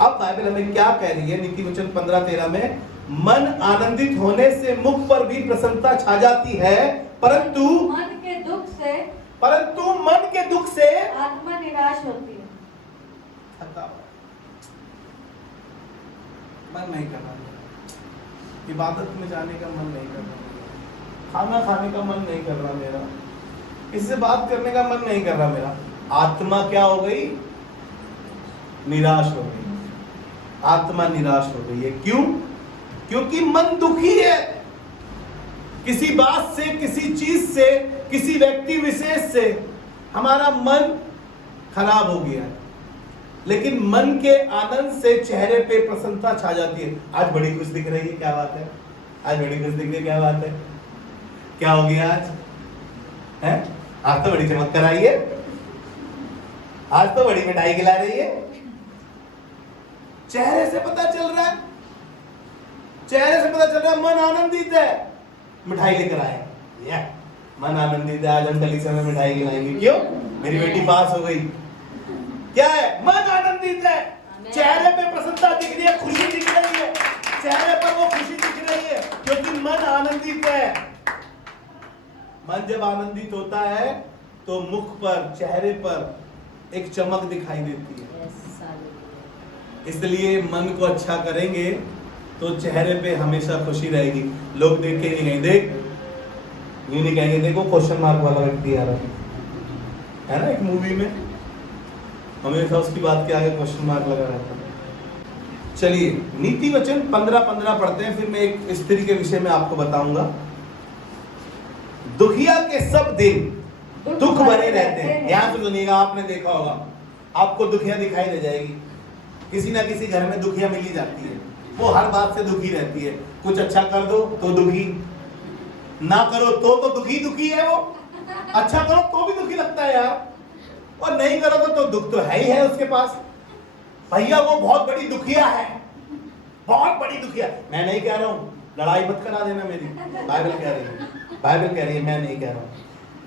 अब बाइबल हमें क्या कह रही है? नीति वचन 15-13 में, मन आनंदित होने से मुख पर भी प्रसन्नता छा जाती है, परंतु मन के दुख से आत्मा निराश होती है। मन नहीं कर रहा, इबादत में जाने का मन नहीं कर रहा, खाना खाने का मन नहीं कर रहा मेरा, किसी से बात करने का मन नहीं कर रहा मेरा। आत्मा क्या हो गई? निराश हो गई। आत्मा निराश हो गई है। क्यों? क्योंकि मन दुखी है, किसी बात से, किसी चीज से, किसी व्यक्ति विशेष से हमारा मन खराब हो गया है। लेकिन मन के आनंद से चेहरे पे प्रसन्नता छा जाती है। आज बड़ी खुश दिख रही है, क्या बात है? आज बड़ी खुश दिख रही है, क्या बात है? क्या हो गया आज? है? आज तो बड़ी चमक कर आई है, आज तो बड़ी मिठाई खिला रही है। चेहरे से पता चल रहा है, चेहरे से पता चल रहा है मन आनंदित है, मिठाई लेकर आए। मन आनंदित है, आज हम कलीसिया में मिठाई खिलाएंगे। क्यों? मेरी बेटी पास हो गई। क्या है? मन आनंदित है, चेहरे पे प्रसन्नता दिख रही है, खुशी दिख रही है, चेहरे पर वो खुशी दिख रही है, क्योंकि मन आनंदित है। मन जब आनंदित होता है तो मुख पर, चेहरे पर एक चमक दिखाई देती है। इसलिए मन को अच्छा करेंगे तो चेहरे पे हमेशा खुशी रहेगी। लोग देख के नहीं कहेंगे, देख, यूं नहीं कहेंगे देखो क्वेश्चन मार्क वाला व्यक्ति आ रहा है ना। एक मूवी में हमेशा उसकी बात के आगे क्वेश्चन मार्क लगा रहता है। चलिए नीति वचन 15-15 पढ़ते हैं, फिर मैं एक स्त्री के विषय में आपको बताऊंगा। दुखिया के सब दिन दुख भरे रहते हैं। ध्यान से सुनिएगा, आपने देखा होगा, आपको दुखिया दिखाई दे जाएगी। किसी ना किसी घर में दुखिया मिली जाती है, वो हर बात से दुखी रहती है। कुछ अच्छा कर दो तो दुखी, ना करो तो दुखी दुखी है वो, अच्छा करो तो भी दुखी लगता है यार, और नहीं करो तो दुख तो है ही है उसके पास। भैया वो बहुत बड़ी दुखिया है, बहुत बड़ी दुखिया। मैं नहीं कह रहा हूँ, लड़ाई मत करा देना मेरी, बाइबल कह रही है, बाइबल कह रही है, मैं नहीं कह रहा हूँ।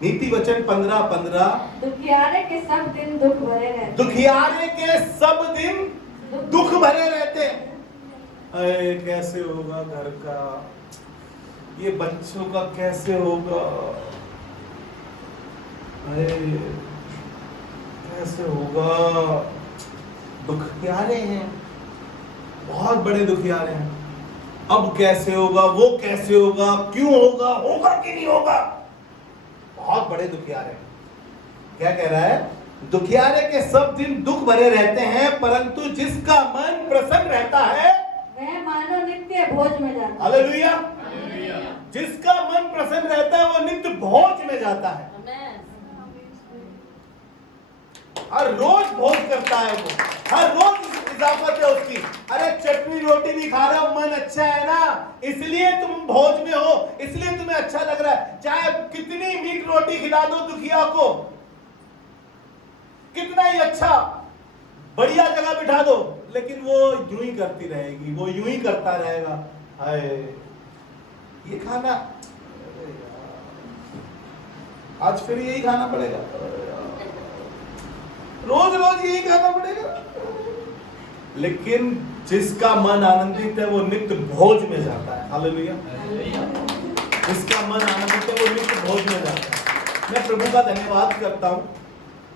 नीति वचन 15-15, दुखियारे के सब दिन दुख भरे रहते, दुखियारे के सब दिन दुख भरे रहते। अरे कैसे होगा घर का, ये बच्चों का कैसे होगा, अरे कैसे होगा। दुखियारे हैं, बहुत बड़े दुखियारे हैं। अब कैसे होगा, वो कैसे होगा, क्यों होगा, होगा कि नहीं होगा, बहुत बड़े दुखियारे हैं। क्या कह रहा है? दुखियारे के सब दिन दुख भरे रहते हैं, परंतु जिसका मन प्रसन्न रहता है वह मानो नित्य भोज में जाता है। हालेलुया। जिसका मन प्रसन्न रहता है वो नित्य भोज में जाता है। हर रोज भोज करता है वो, हर रोज इजाफत है उसकी। अरे चटनी रोटी भी खा रहे हो, मन अच्छा है ना, इसलिए तुम भोज में हो, इसलिए तुम्हें अच्छा लग रहा है। चाहे कितनी मीठ रोटी खिला दो दुखिया को, कितना ही अच्छा बढ़िया जगह बिठा दो, लेकिन वो यूं ही करती रहेगी, वो यूं ही करता रहेगा। हाय ये खाना, आज फिर यही खाना पड़ेगा, रोज रोज यही खाना पड़ेगा। लेकिन जिसका मन आनंदित है वो नित्य भोज में जाता है। हालेलुया। जिसका मन आनंदित है वो नित्य भोज में जाता है। मैं प्रभु का धन्यवाद करता हूं।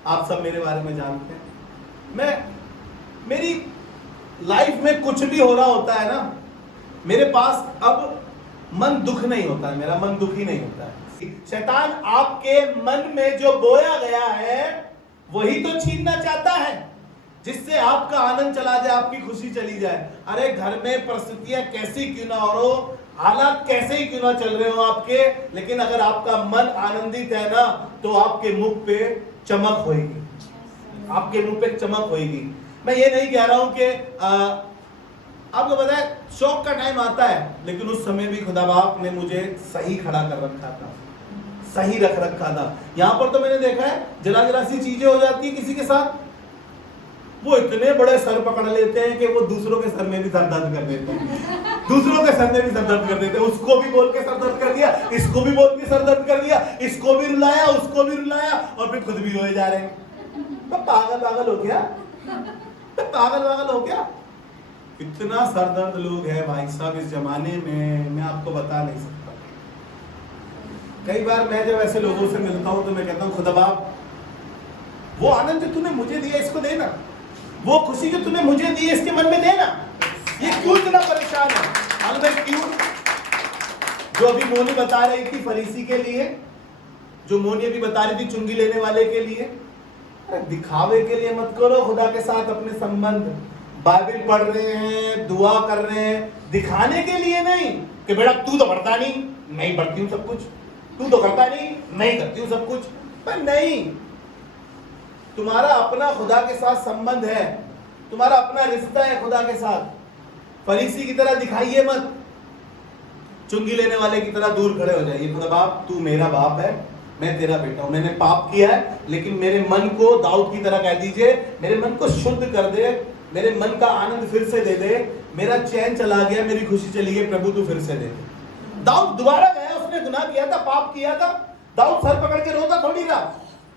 आप सब मेरे बारे में जानते हैं, मेरी लाइफ में कुछ भी हो रहा होता है ना, मेरे पास अब मन दुख नहीं होता है, मेरा मन दुखी नहीं होता है। शैतान आपके मन में जो बोया गया है वही तो छीनना चाहता है, जिससे आपका आनंद चला जाए, आपकी खुशी चली जाए। अरे घर में परिस्थितियां कैसी क्यों ना हो, हालात कैसे ही क्यों ना चल रहे हो आपके, लेकिन अगर आपका मन आनंदित है ना तो आपके मुख पे चमक होगी, आपके मुंह पे चमक होगी। मैं ये नहीं कह रहा हूं कि आपको पता है शौक का टाइम आता है, लेकिन उस समय भी खुदा बाप ने मुझे सही खड़ा कर रखा था, सही रख रखा था। यहां पर तो मैंने देखा है जरा जरा सी चीजें हो जाती है किसी के साथ, वो इतने बड़े सर पकड़ लेते हैं कि वो दूसरों के सर में भी सर दर्द कर देते हैं, दूसरों के सर में भी सर दर्द कर देते हैं। उसको भी बोल के सर दर्द कर दिया, इसको भी बोल के सर दर्द कर दिया, इसको भी रुलाया, उसको भी रुलाया, और फिर खुद भी रोए जा रहे हैं। तो पागल हो गया, तो पागल हो गया। इतना सरदर्द लोग हैं भाई साहब इस जमाने में, मैं आपको बता नहीं सकता। कई बार मैं जब ऐसे लोगों से मिलता हूं तो मैं कहता हूं खुदा बाप, वो आनंद जो तूने मुझे दिया इसको देना, वो खुशी जो तूने मुझे दी इसके मन में देना। ये क्यों इतना परेशान है, अंदर क्यों? जो अभी मोनी बता रही थी फरीसी के लिए, जो मोनी अभी बता रही थी चुंगी लेने वाले के लिए, अरे दिखावे के लिए मत करो खुदा के साथ अपने संबंध। बाइबल पढ़ रहे हैं, दुआ कर रहे हैं, दिखाने के लिए नहीं कि बेटा तू तो पढ़ता नहीं, मैं ही पढ़ती हूँ सब कुछ, तू तो करता नहीं, मैं ही करती हूँ सब कुछ। पर नहीं, तुम्हारा अपना खुदा के साथ संबंध है, तुम्हारा अपना रिश्ता है खुदा के साथ। फरीसी की तरह दिखाइए मत, चुंगी लेने वाले की तरह दूर खड़े हो जाइए। खुदा बाप तू मेरा बाप है, मैं तेरा बेटा हूं, मैंने पाप किया है, लेकिन मेरे मन को दाऊद की तरह कह दीजिए, मेरे मन को शुद्ध कर दे, मेरे मन का आनंद फिर से दे दे, मेरा चैन चला गया, मेरी खुशी चली गई, प्रभु तू फिर से दे दे। दाऊद दोबारा गया, उसने गुनाह किया था, पाप किया था, दाऊद सर पकड़ के रोता थोड़ी ना।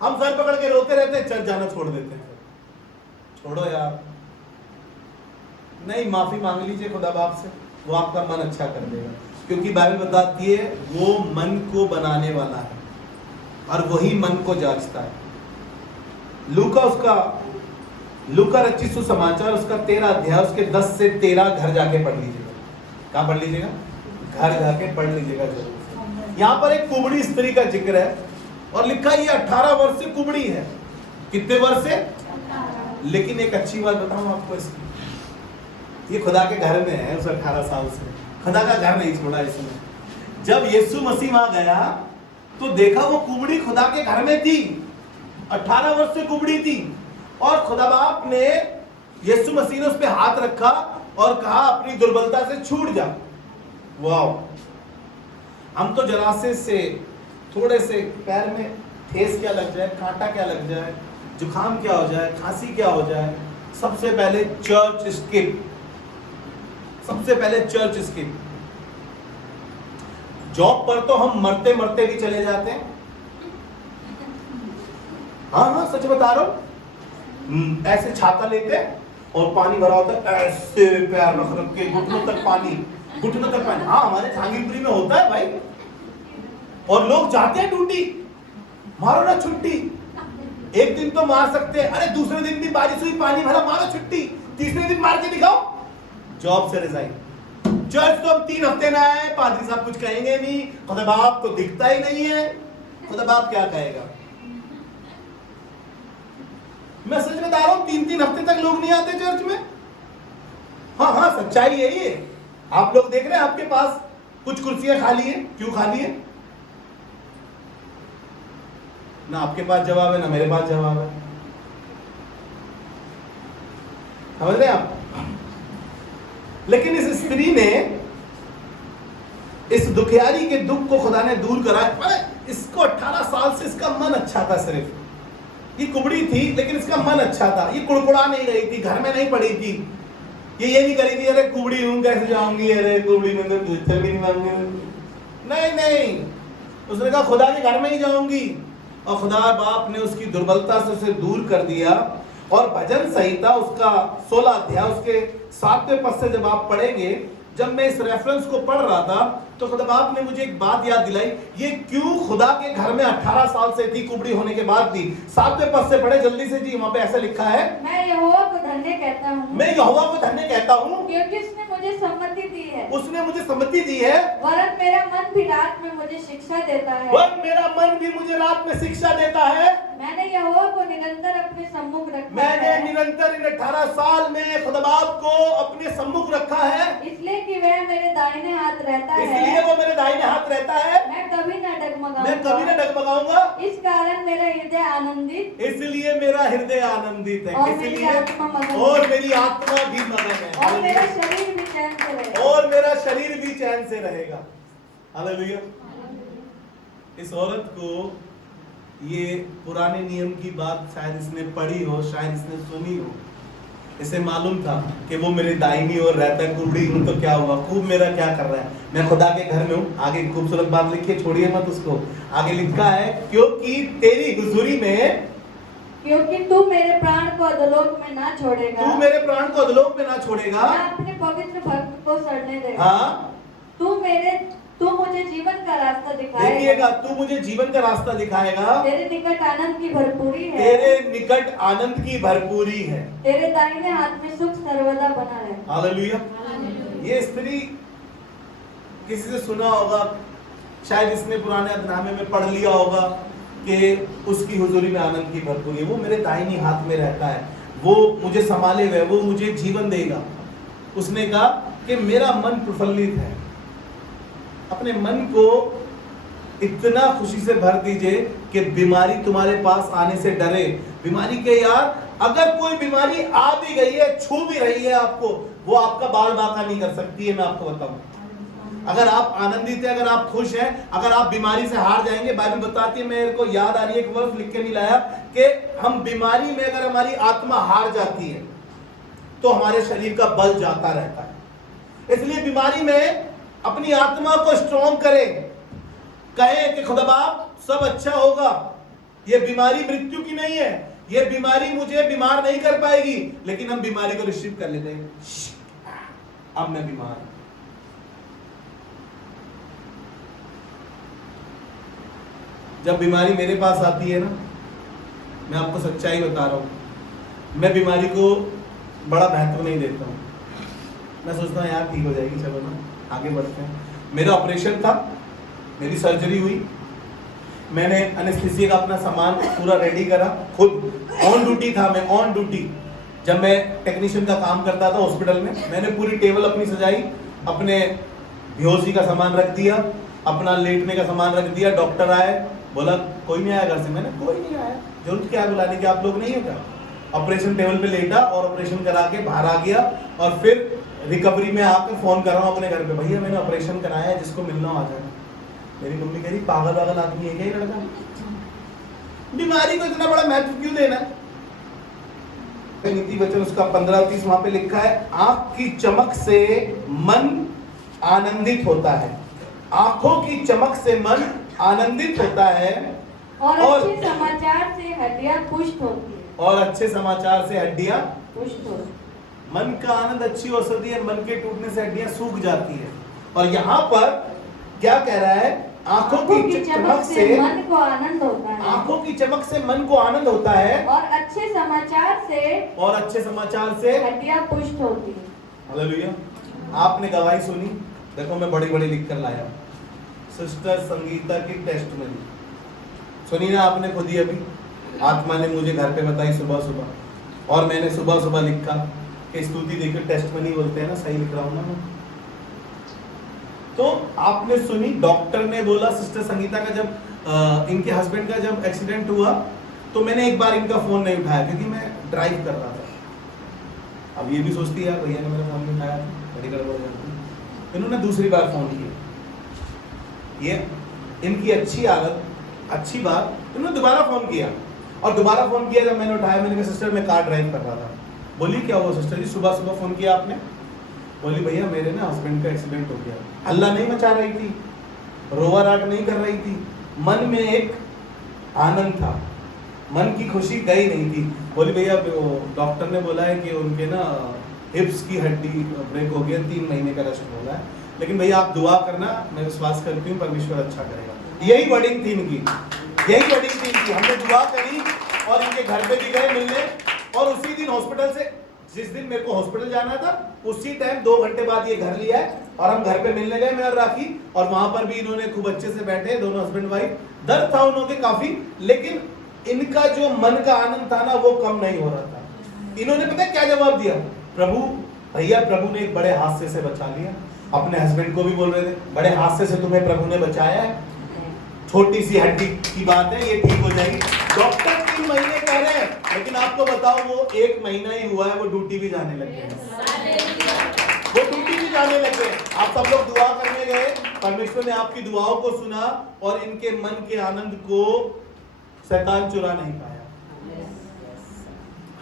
हम सर पकड़ के रोते रहते, चर्च जाना छोड़ देते हैं। छोड़ो यार, नहीं, माफी मांग लीजिए खुदा बाप से, वो आपका मन अच्छा कर देगा, क्योंकि बाइबल बताती है वो मन को बनाने वाला है और वही मन को जांचता है। लूका रचित सुसमाचार उसका 13 अध्याय उसके 10 से 13 घर जाके पढ़ लीजिएगा। कहाँ पढ़ लीजिएगा? घर जाके पढ़ लीजिएगा जरूर। यहाँ पर एक कुबड़ी स्त्री का जिक्र है और लिखा ये 18 वर्ष से कुबड़ी है। कितने वर्ष से? लेकिन एक अच्छी बात बताऊं आपको इसकी, ये खुदा के घर में है उस 18 साल से, खुदा का घर नहीं छोड़ा इसने। जब यीशु मसीह वहां गया तो देखा वो कुबड़ी खुदा के घर में थी, 18 वर्ष से कुबड़ी थी, और खुदा बाप ने, यीशु मसीह ने उस पे हाथ रखा और कहा अपनी दुर्बलता से छूट जा। वाह! हम तो जरा से थोड़े से पैर में ठेस क्या लग जाए, कांटा क्या लग जाए, जुकाम क्या हो जाए, खांसी क्या हो जाए, सबसे पहले चर्च स्किप, सबसे पहले चर्च स्किप। जॉब पर तो हम मरते मरते भी चले जाते हैं। हाँ सच बता रहा हूं। ऐसे छाता लेते और पानी भरा होता है, ऐसे पैर रख के घुटनों तक पानी, घुटनों तक पानी। हाँ, हमारे जहांगीरपुरी में होता है भाई, और लोग जाते हैं ड्यूटी, मारो ना छुट्टी। एक दिन तो मार सकते हैं, अरे दूसरे दिन भी बारिश हुई, पानी भरा, मारो छुट्टी, तीसरे दिन मार के दिखाओ, जॉब से रिजाइन। चर्च तो अब 3 हफ्ते ना आए, पादरी साहब कुछ कहेंगे नहीं, खुदा बाप तो दिखता ही नहीं है, खुदा बाप क्या कहेगा? मैं सच बता रहा हूं, 3-3 हफ्ते तक लोग नहीं आते चर्च में। हाँ, सच्चाई है ये। आप लोग देख रहे हैं आपके पास कुछ कुर्सियां खाली है, क्यों खाली है? ना आपके पास जवाब है ना मेरे पास जवाब है। समझ रहे हैं आप? लेकिन इस स्त्री ने इस दुखियारी के दुख को खुदा ने दूर करा। इसको 18 साल से इसका मन अच्छा था, सिर्फ ये कुबड़ी थी लेकिन इसका मन अच्छा था। ये कुड़कुड़ा नहीं रही थी, घर में नहीं पड़ी थी, ये नहीं करी थी अरे कुबड़ी हूं कैसे जाऊंगी, अरे कुबड़ी में तो दूध भी नहीं मांगेंगे। नहीं, उसने कहा खुदा के घर में ही जाऊंगी। और खुदा बाप ने उसकी दुर्बलता से उसे दूर कर दिया। और भजन संहिता उसका 16 अध्याय उसके 7वें पद से जब आप पढ़ेंगे, जब मैं इस रेफरेंस को पढ़ रहा था तो खुदा बाप ने मुझे एक बात याद दिलाई, ये क्यों खुदा के घर में 18 साल से थी, कुबड़ी होने के बाद थी। 7वें पद से पढ़े जल्दी से जी, वहां पे ऐसा लिखा है, मैं यहोवा को धन्य कहता हूँ, मैं यहोवा को धन्य कहता हूँ क्योंकि उसने मुझे सम्मति दी है, उसने मुझे सम्मति दी है, वरन मेरा मन भी रात में मुझे शिक्षा देता है, वरन मेरा मन भी मुझे रात में शिक्षा देता है। मैंने यहोवा को निरंतर अपने सम्मुख रखा मैंने है, निरंतर इन 18 साल में खुदा बाप को अपने सम्मुख रखा है, इसलिए कि वह मेरे दाहिने हाथ रहता है, इसलिए वो मेरे दाहिने हाथ रहता है, मैं कभी न मैं कभी न डगमगाऊंगा। डगमगाऊंगा। इस कारण मेरा हृदय आनंदित इसलिए मेरा हृदय आनंदित है, और मेरी इसलिए आत्मा मगन है। और मेरी आत्मा भी मगन है, और मेरा शरीर भी चैन से रहेगा। और मेरा शरीर भी चैन से रहेगा। हालेलुया। इस औरत को ये पुराने नियम की बात शायद इसने पढ़ी हो, शायद इसने सुनी हो। इसे मालूम था कि वो मेरे दाहिनी ओर रहता है, कुबड़ी हूं तो क्या हुआ, खूब मेरा क्या कर रहा है, मैं खुदा के घर में हूं। आगे खूबसूरत बात लिखी है, छोड़िए मत उसको। आगे लिखा है, क्योंकि तेरी हुजूरी में, क्योंकि तू मेरे प्राण को अधोलोक में ना छोड़ेगा, तू मेरे प्राण को अधोलोक में ना छोड़ेगा, ना अपने पवित्र भक्त को सड़ने देगा। हाँ, तू मुझे जीवन का रास्ता दिखाएगा, देखिएगा, तू मुझे जीवन का रास्ता दिखाएगा, तेरे निकट आनंद की भरपूरी है, तेरे निकट आनंद की भरपूरी है, तेरे दाहिने हाथ में सुख सर्वदा बना रहे। हालेलुया। ये स्त्री किसी से सुना होगा, शायद इसने पुराने अधनामे में पढ़ लिया होगा कि उसकी हुजूरी में आनंद की भरपूरी है, वो मेरे दाहिनी हाथ में रहता है, वो मुझे संभाले हुए, वो मुझे जीवन देगा। उसने कहा कि मेरा मन प्रफुल्लित है। अपने मन को इतना खुशी से भर दीजिए कि बीमारी तुम्हारे पास आने से डरे। बीमारी के यार, अगर कोई बीमारी आ भी गई है, छू भी रही है आपको, वो आपका बाल बाका नहीं कर सकती है, मैं आपको बताऊं। अगर आप आनंदित हैं, अगर आप खुश हैं, अगर आप बीमारी से हार जाएंगे, बाइबल बताती है, मेरे को याद आ रही है, एक वर्ष लिख के नहीं लाया, कि हम बीमारी में अगर हमारी आत्मा हार जाती है तो हमारे शरीर का बल जाता रहता है। इसलिए बीमारी में अपनी आत्मा को स्ट्रॉन्ग करें, कहें कि खुदा बाप सब अच्छा होगा, ये बीमारी मृत्यु की नहीं है, ये बीमारी मुझे बीमार नहीं कर पाएगी। लेकिन हम बीमारी को रिसीव कर लेते हैं, अब मैं बीमार हूं। जब बीमारी मेरे पास आती है ना, मैं आपको सच्चाई बता रहा हूं, मैं बीमारी को बड़ा महत्व नहीं देता हूं। मैं सोचता हूं यार ठीक हो जाएगी, चलो ना आगे बढ़ते हैं। मेरा ऑपरेशन था, मेरी सर्जरी हुई, मैंने एनेस्थीसिया का अपना सामान पूरा रेडी करा, खुद ऑन ड्यूटी था, मैं ऑन ड्यूटी। जब मैं टेक्नीशियन का काम करता था हॉस्पिटल में, मैंने पूरी टेबल अपनी सजाई, अपने बेहोशी का सामान रख दिया, अपना लेटने का सामान रख दिया। डॉक्टर आए, बोला कोई नहीं आया घर से, मैंने कोई नहीं आया, जरूरत क्या है बुलाने की, आप लोग नहीं हो क्या। ऑपरेशन टेबल पे लेटा और ऑपरेशन करा के बाहर आ गया, और फिर रिकवरी में आकर फोन कर रहा हूँ अपने घर पे, भैया मैंने ऑपरेशन कराया है, जिसको मिलना आ जाए। मेरी मम्मी कह रही पागल वागल आदमी है क्या ये लड़का, बीमारी को इतना बड़ा महत्व क्यों देना है। नीति वचन उसका 15-30 वहां पे लिखा है, आंख की चमक से मन आनंदित होता है, आंखों की चमक से मन आनंदित होता है, और अच्छे समाचार से हड्डियां पुष्ट होती है, और अच्छे समाचार से हड्डियां पुष्ट होती है। मन का आनंद अच्छी औषधि है, मन के टूटने से हड्डियां सूख जाती है। और यहाँ पर क्या कह रहा है, आंखों की चमक से मन को आनंद होता है, आंखों की चमक से मन को आनंद होता है, और अच्छे समाचार से हड्डियां पुष्ट होती है। हालेलुया। आपने गवाही सुनी, देखो मैं बड़ी बड़ी लिख कर लाया, सिस्टर संगीता की टेस्टमनी सुनी ना आपने खुद ही, अभी आत्मा ने मुझे घर पे बताई सुबह सुबह, और मैंने सुबह सुबह लिखा कि स्तुति देकर टेस्टमनी बोलते हैं ना, सही लिख रहा हूं ना मैं। तो आपने सुनी, डॉक्टर ने बोला सिस्टर संगीता का जब इनके हस्बैंड का जब एक्सीडेंट हुआ, तो मैंने एक बार इनका फोन नहीं उठाया क्योंकि मैं ड्राइव कर रहा था। अब ये भी सोचती है यार भैया ने मेरा फोन नहीं उठाया, बड़ी गड़बड़ हो जाती। इन्होंने दूसरी बार फोन किया, ये इनकी अच्छी आदत, अच्छी बात, इन्होंने दोबारा फोन किया और दोबारा फोन किया। जब मैंने उठाया मैंने कहा सिस्टर मैं कार ड्राइव कर रहा था। बोली क्या हुआ सिस्टर जी, सुबह सुबह फोन किया आपने? बोली भैया मेरे ना हस्बैंड का एक्सीडेंट हो गया। हल्ला नहीं मचा रही थी, रोवा राट नहीं कर रही थी, मन में एक आनंद था, मन की खुशी गई नहीं थी। बोली भैया डॉक्टर ने बोला है कि उनके ना हिप्स की हड्डी ब्रेक हो गया, 3 महीने का रेस्ट बोला है, लेकिन भैया आप दुआ करना, मैं विश्वास करती हूँ परमेश्वर अच्छा करेगा। यही वर्डिंग थी इनकी, यही वर्डिंग थी इनकी। हमने दुआ करी और इनके घर पे भी गए मिलने, और उसी दिन हॉस्पिटल से, जिस दिन मेरे को हॉस्पिटल जाना था उसी टाइम 2 घंटे बाद ये घर लिया है और हम घर पे मिलने गए मैं और राखी, और वहां पर भी इन्होंने खूब अच्छे से बैठे, दोनों हस्बैंड वाइफ। दर्द था उन्होंने काफी, लेकिन इनका जो मन का आनंद था ना वो कम नहीं हो रहा था। इन्होंने पता है क्या जवाब दिया? प्रभु, भैया प्रभु ने एक बड़े हादसे से बचा लिया। अपने हस्बैंड को भी बोल रहे थे बड़े हादसे से तुम्हें प्रभु ने बचाया है, छोटी सी हड्डी की बात है, ये ठीक हो जाएगी। डॉक्टर 3 महीने कह रहे हैं, लेकिन आपको बताओ वो 1 महीना ही हुआ है, वो ड्यूटी भी जाने लगे हैं, वो ड्यूटी भी जाने लगे। आप सब लोग दुआ करने गए, परमेश्वर ने आपकी दुआओं को सुना और इनके मन के आनंद को शैतान चुरा नहीं पाया।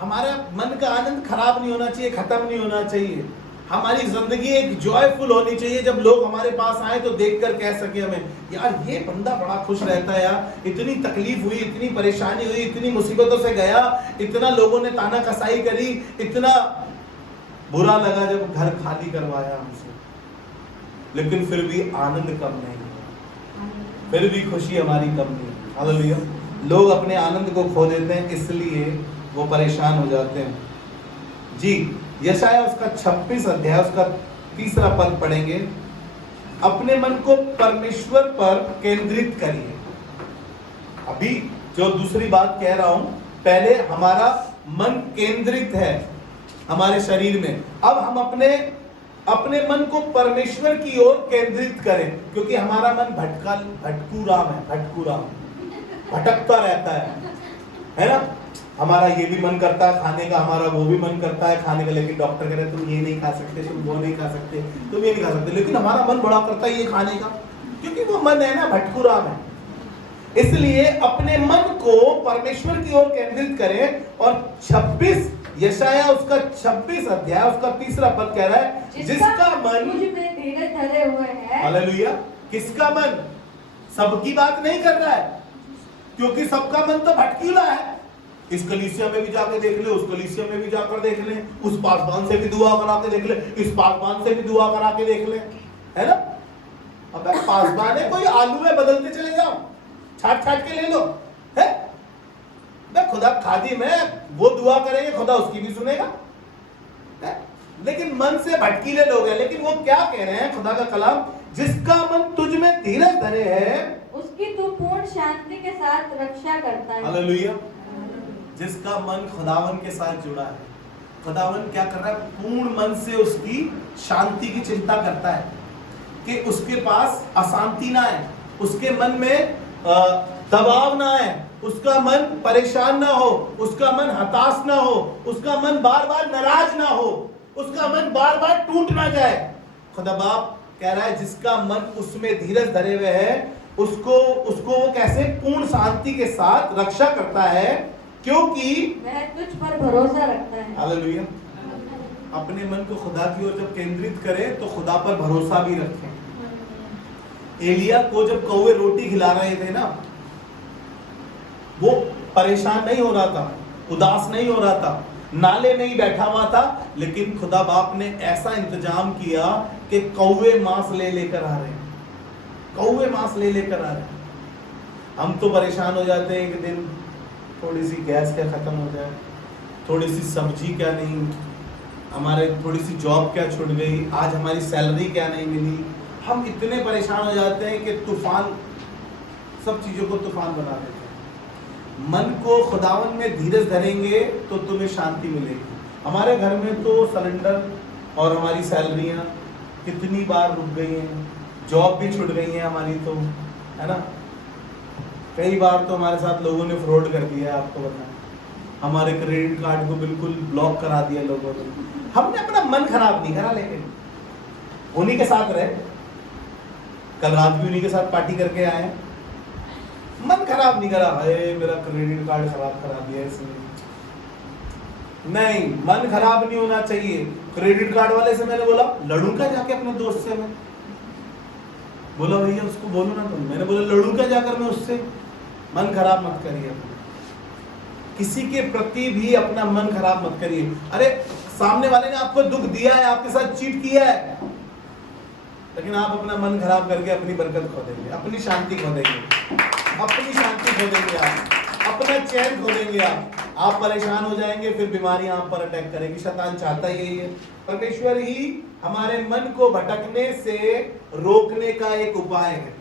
हमारा मन का आनंद खराब नहीं होना चाहिए, खत्म नहीं होना चाहिए। हमारी जिंदगी एक जॉयफुल होनी चाहिए। जब लोग हमारे पास आए तो देखकर कह सके हमें, यार ये बंदा बड़ा खुश रहता है यार, इतनी तकलीफ हुई, इतनी परेशानी हुई, इतनी मुसीबतों से गया, इतना लोगों ने ताना कसाई करी, इतना बुरा लगा जब घर खाली करवाया हमसे, लेकिन फिर भी आनंद कम नहीं, फिर भी खुशी हमारी कम नहीं। हालेलुया। लोग अपने आनंद को खो देते हैं, इसलिए वो परेशान हो जाते हैं। जी, यशाया उसका 26 अध्याय उसका 3रा पद पढ़ेंगे। अपने मन को परमेश्वर पर केंद्रित करिए। अभी जो दूसरी बात कह रहा हूं, पहले हमारा मन केंद्रित है हमारे शरीर में, अब हम अपने मन को परमेश्वर की ओर केंद्रित करें, क्योंकि हमारा मन भटकू राम है, भटकता रहता है ना। हमारा ये भी मन करता है खाने का, हमारा वो भी मन करता है खाने का, लेकिन डॉक्टर कह रहे तुम ये नहीं खा सकते, तुम वो नहीं खा सकते, तुम ये नहीं खा सकते, लेकिन हमारा मन बड़ा करता है ये खाने का, क्योंकि वो मन है ना भटकू राम है। इसलिए अपने मन को परमेश्वर की ओर केंद्रित करें। और यशाया उसका 26 अध्याय उसका 3रा पद कह रहा है, जिसका मन मुझ में धीरज धरे हुए है। हालेलुया। किसका मन? सबकी बात नहीं कर रहा है, क्योंकि सबका मन तो भटकीला है। इस कलीसिया में भी जाके देख ले, उस कलीसिया में भी जाकर देख ले, उस पासवान से भी दुआ करा के देख ले, इस पासवान से भी दुआ करा के देख ले, है ना। अब पासवान है, कोई आलू में बदलते चले जाओ, छाट के ले लो, है खुदा खादी में वो दुआ करेंगे, खुदा उसकी भी सुनेगा, है? लेकिन मन से भटकीले लोग हैं। लेकिन वो क्या कह रहे हैं खुदा का कलाम, जिसका मन तुझ में धीरज धरे है उसकी तू पूर्ण शांति के साथ रक्षा करता है। हालेलुया। जिसका मन खुदावन के साथ जुड़ा है, खुदावन क्या कर रहा है? पूर्ण मन से उसकी शांति की चिंता करता है कि उसके पास अशांति ना है, उसके मन में दबाव ना है, उसका मन परेशान ना हो, उसका मन हताश ना हो, उसका मन बार बार नाराज ना हो, उसका मन बार बार टूट ना जाए। खुदा बाप कह रहा है जिसका मन उसमें धीरज धरे हुए है, उसको वो कैसे पूर्ण शांति के साथ रक्षा करता है, क्योंकि वह तुझ पर भरोसा रखता है। हालेलुया। अपने मन को खुदा की ओर जब केंद्रित करें तो खुदा पर भरोसा भी रखें। एलिया को जब कौवे रोटी खिला रहे थे ना, वो परेशान नहीं हो रहा था, उदास नहीं हो रहा था, नाले में ही बैठा हुआ था, लेकिन खुदा बाप ने ऐसा इंतजाम किया कि कौवे मांस ले लेकर आ रहे हैं, कौवे मांस ले लेकर आ रहे हैं। हम तो परेशान हो जाते हैं, एक दिन थोड़ी सी गैस क्या खत्म हो जाए, थोड़ी सी सब्जी क्या नहीं, हमारे थोड़ी सी जॉब क्या छूट गई, आज हमारी सैलरी क्या नहीं मिली। हम इतने परेशान हो जाते हैं कि तूफान, सब चीज़ों को तूफान बना देते हैं। मन को खुदावन में धीरज धरेंगे तो तुम्हें शांति मिलेगी। हमारे घर में तो सिलेंडर और हमारी सैलरियाँ कितनी बार रुक गई हैं, जॉब भी छूट गई है हमारी, तो है ना। कई बार तो हमारे साथ लोगों ने फ्रॉड कर दिया है, आपको बताएं। हमारे क्रेडिट कार्ड को बिल्कुल ब्लॉक करा दिया लोगों ने। हमने अपना मन खराब नहीं करा, लेकिन उन्हीं के साथ रहे। कल रात भी उन्हीं के साथ पार्टी करके आए, मन खराब नहीं करा, हाय मेरा क्रेडिट कार्ड खराब करा दिया इसने। नहीं, मन खराब नहीं होना चाहिए। क्रेडिट कार्ड वाले से मैंने बोला लड़ूंगा जाके अपने दोस्त से, मैं बोला भैया उसको बोलो ना तुम, मैंने बोला लड़ूंगा जाकर मैं उससे। मन खराब मत करिए अपना, किसी के प्रति भी अपना मन खराब मत करिए। अरे सामने वाले ने आपको दुख दिया है, आपके साथ चीट किया है, लेकिन आप अपना मन खराब करके अपनी बरकत खो देंगे, अपनी शांति खो देंगे, अपनी शांति खो देंगे, आप अपना चैन खो देंगे, आप परेशान हो जाएंगे, फिर बीमारियां आप पर अटैक करेगी। शैतान चाहता यही है। परमेश्वर ही हमारे मन को भटकने से रोकने का एक उपाय है।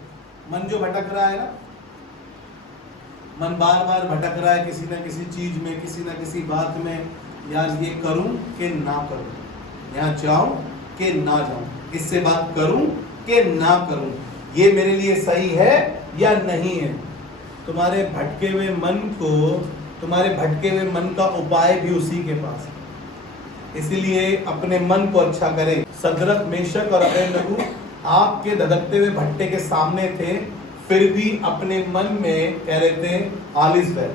मन जो भटक रहा है ना, मन बार बार भटक रहा है किसी ना किसी चीज में, किसी ना किसी बात में, यार ये करूं कि ना करूं, यहाँ जाऊं कि ना जाऊं, इससे बात करूं कि ना करूं, ये मेरे लिए सही है या नहीं है। तुम्हारे भटके हुए मन को, तुम्हारे भटके हुए मन का उपाय भी उसी के पास है। इसीलिए अपने मन को अच्छा करें। सदरक, मेशक और अबेदनगो आपके धधकते हुए भट्टे के सामने थे, फिर भी अपने मन में कह रहे थे ऑल इज वेल,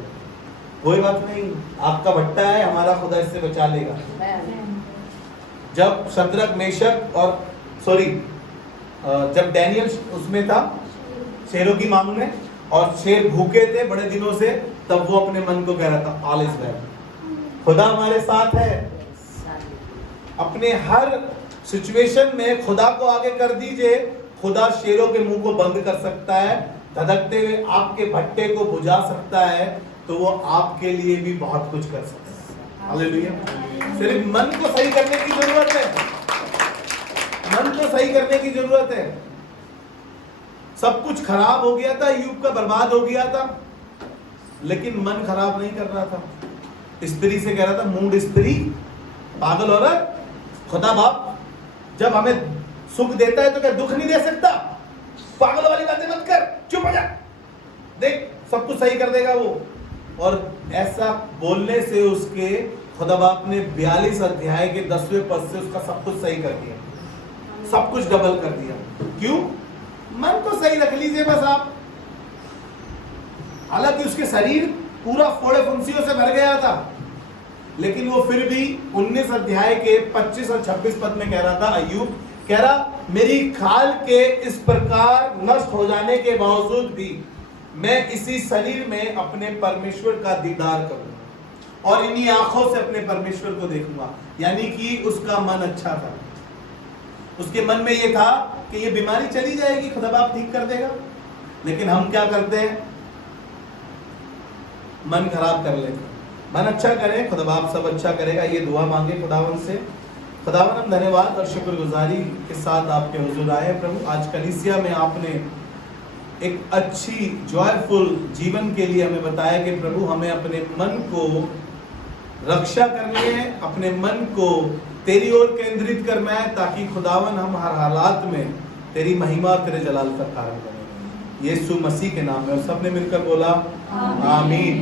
कोई बात नहीं, आपका भट्टा है, हमारा खुदा इससे बचा लेगा। जब सदरक, मेशक और जब डैनियल उसमें था शेरों की मांग में, और शेर भूखे थे बड़े दिनों से, तब वो अपने मन को कह रहा था ऑल इज वेल, खुदा हमारे साथ है। अपने हर सिचुएशन में खुदा को आगे कर दीजिए, खुदा शेरों के मुंह को बंद कर सकता है, धधकते हुए आपके भट्टे को बुझा सकता है, तो वो आपके लिए भी बहुत कुछ कर सकता है। हालेलुया। सिर्फ मन को सही करने की जरूरत है, मन को सही करने की जरूरत है। सब कुछ खराब हो गया था, यूब का बर्बाद हो गया था, लेकिन मन खराब नहीं कर रहा था। स्त्री से कह रहा था मूड स्त्री, पागल औरत, खुदा बाप जब हमें सुख देता है तो क्या दुख नहीं दे सकता? पागल वाली बातें मत कर, चुप हो जा, देख सब कुछ सही कर देगा वो। और ऐसा बोलने से उसके खुदा बाप ने 42 अध्याय के 10वें पद से उसका सब कुछ सही कर दिया, सब कुछ डबल कर दिया। क्यों? मन को सही रख लीजिए बस आप। हालांकि उसके शरीर पूरा फोड़े फुंसियों से भर गया था, लेकिन वो फिर भी 19 अध्याय के 25 और 26 पद में कह रहा था, अय्यूब कह रहा मेरी खाल के इस प्रकार नष्ट हो जाने के बावजूद भी मैं इसी शरीर में अपने परमेश्वर का दीदार करूंगा और इन्हीं आंखों से अपने परमेश्वर को देखूंगा। यानी कि उसका मन अच्छा था, उसके मन में ये था कि ये बीमारी चली जाएगी, खुदा बाप ठीक कर देगा। लेकिन हम क्या करते हैं? मन खराब कर लेते हैं। मन अच्छा करें, खुदा बाप सब अच्छा करेगा, ये दुआ मांगे खुदावन से। खुदावन हम धन्यवाद और शुक्रगुजारी के साथ आपके हुजूर आए प्रभु। आज कलीसिया में आपने एक अच्छी जॉयफुल जीवन के लिए हमें बताया कि प्रभु हमें अपने मन को रक्षा करनी है, अपने मन को तेरी ओर केंद्रित करना है, ताकि खुदावन हम हर हालात में तेरी महिमा और तेरे जलाल का कारण बने। यीशु मसीह के नाम में और सबने मिलकर बोला आमीन।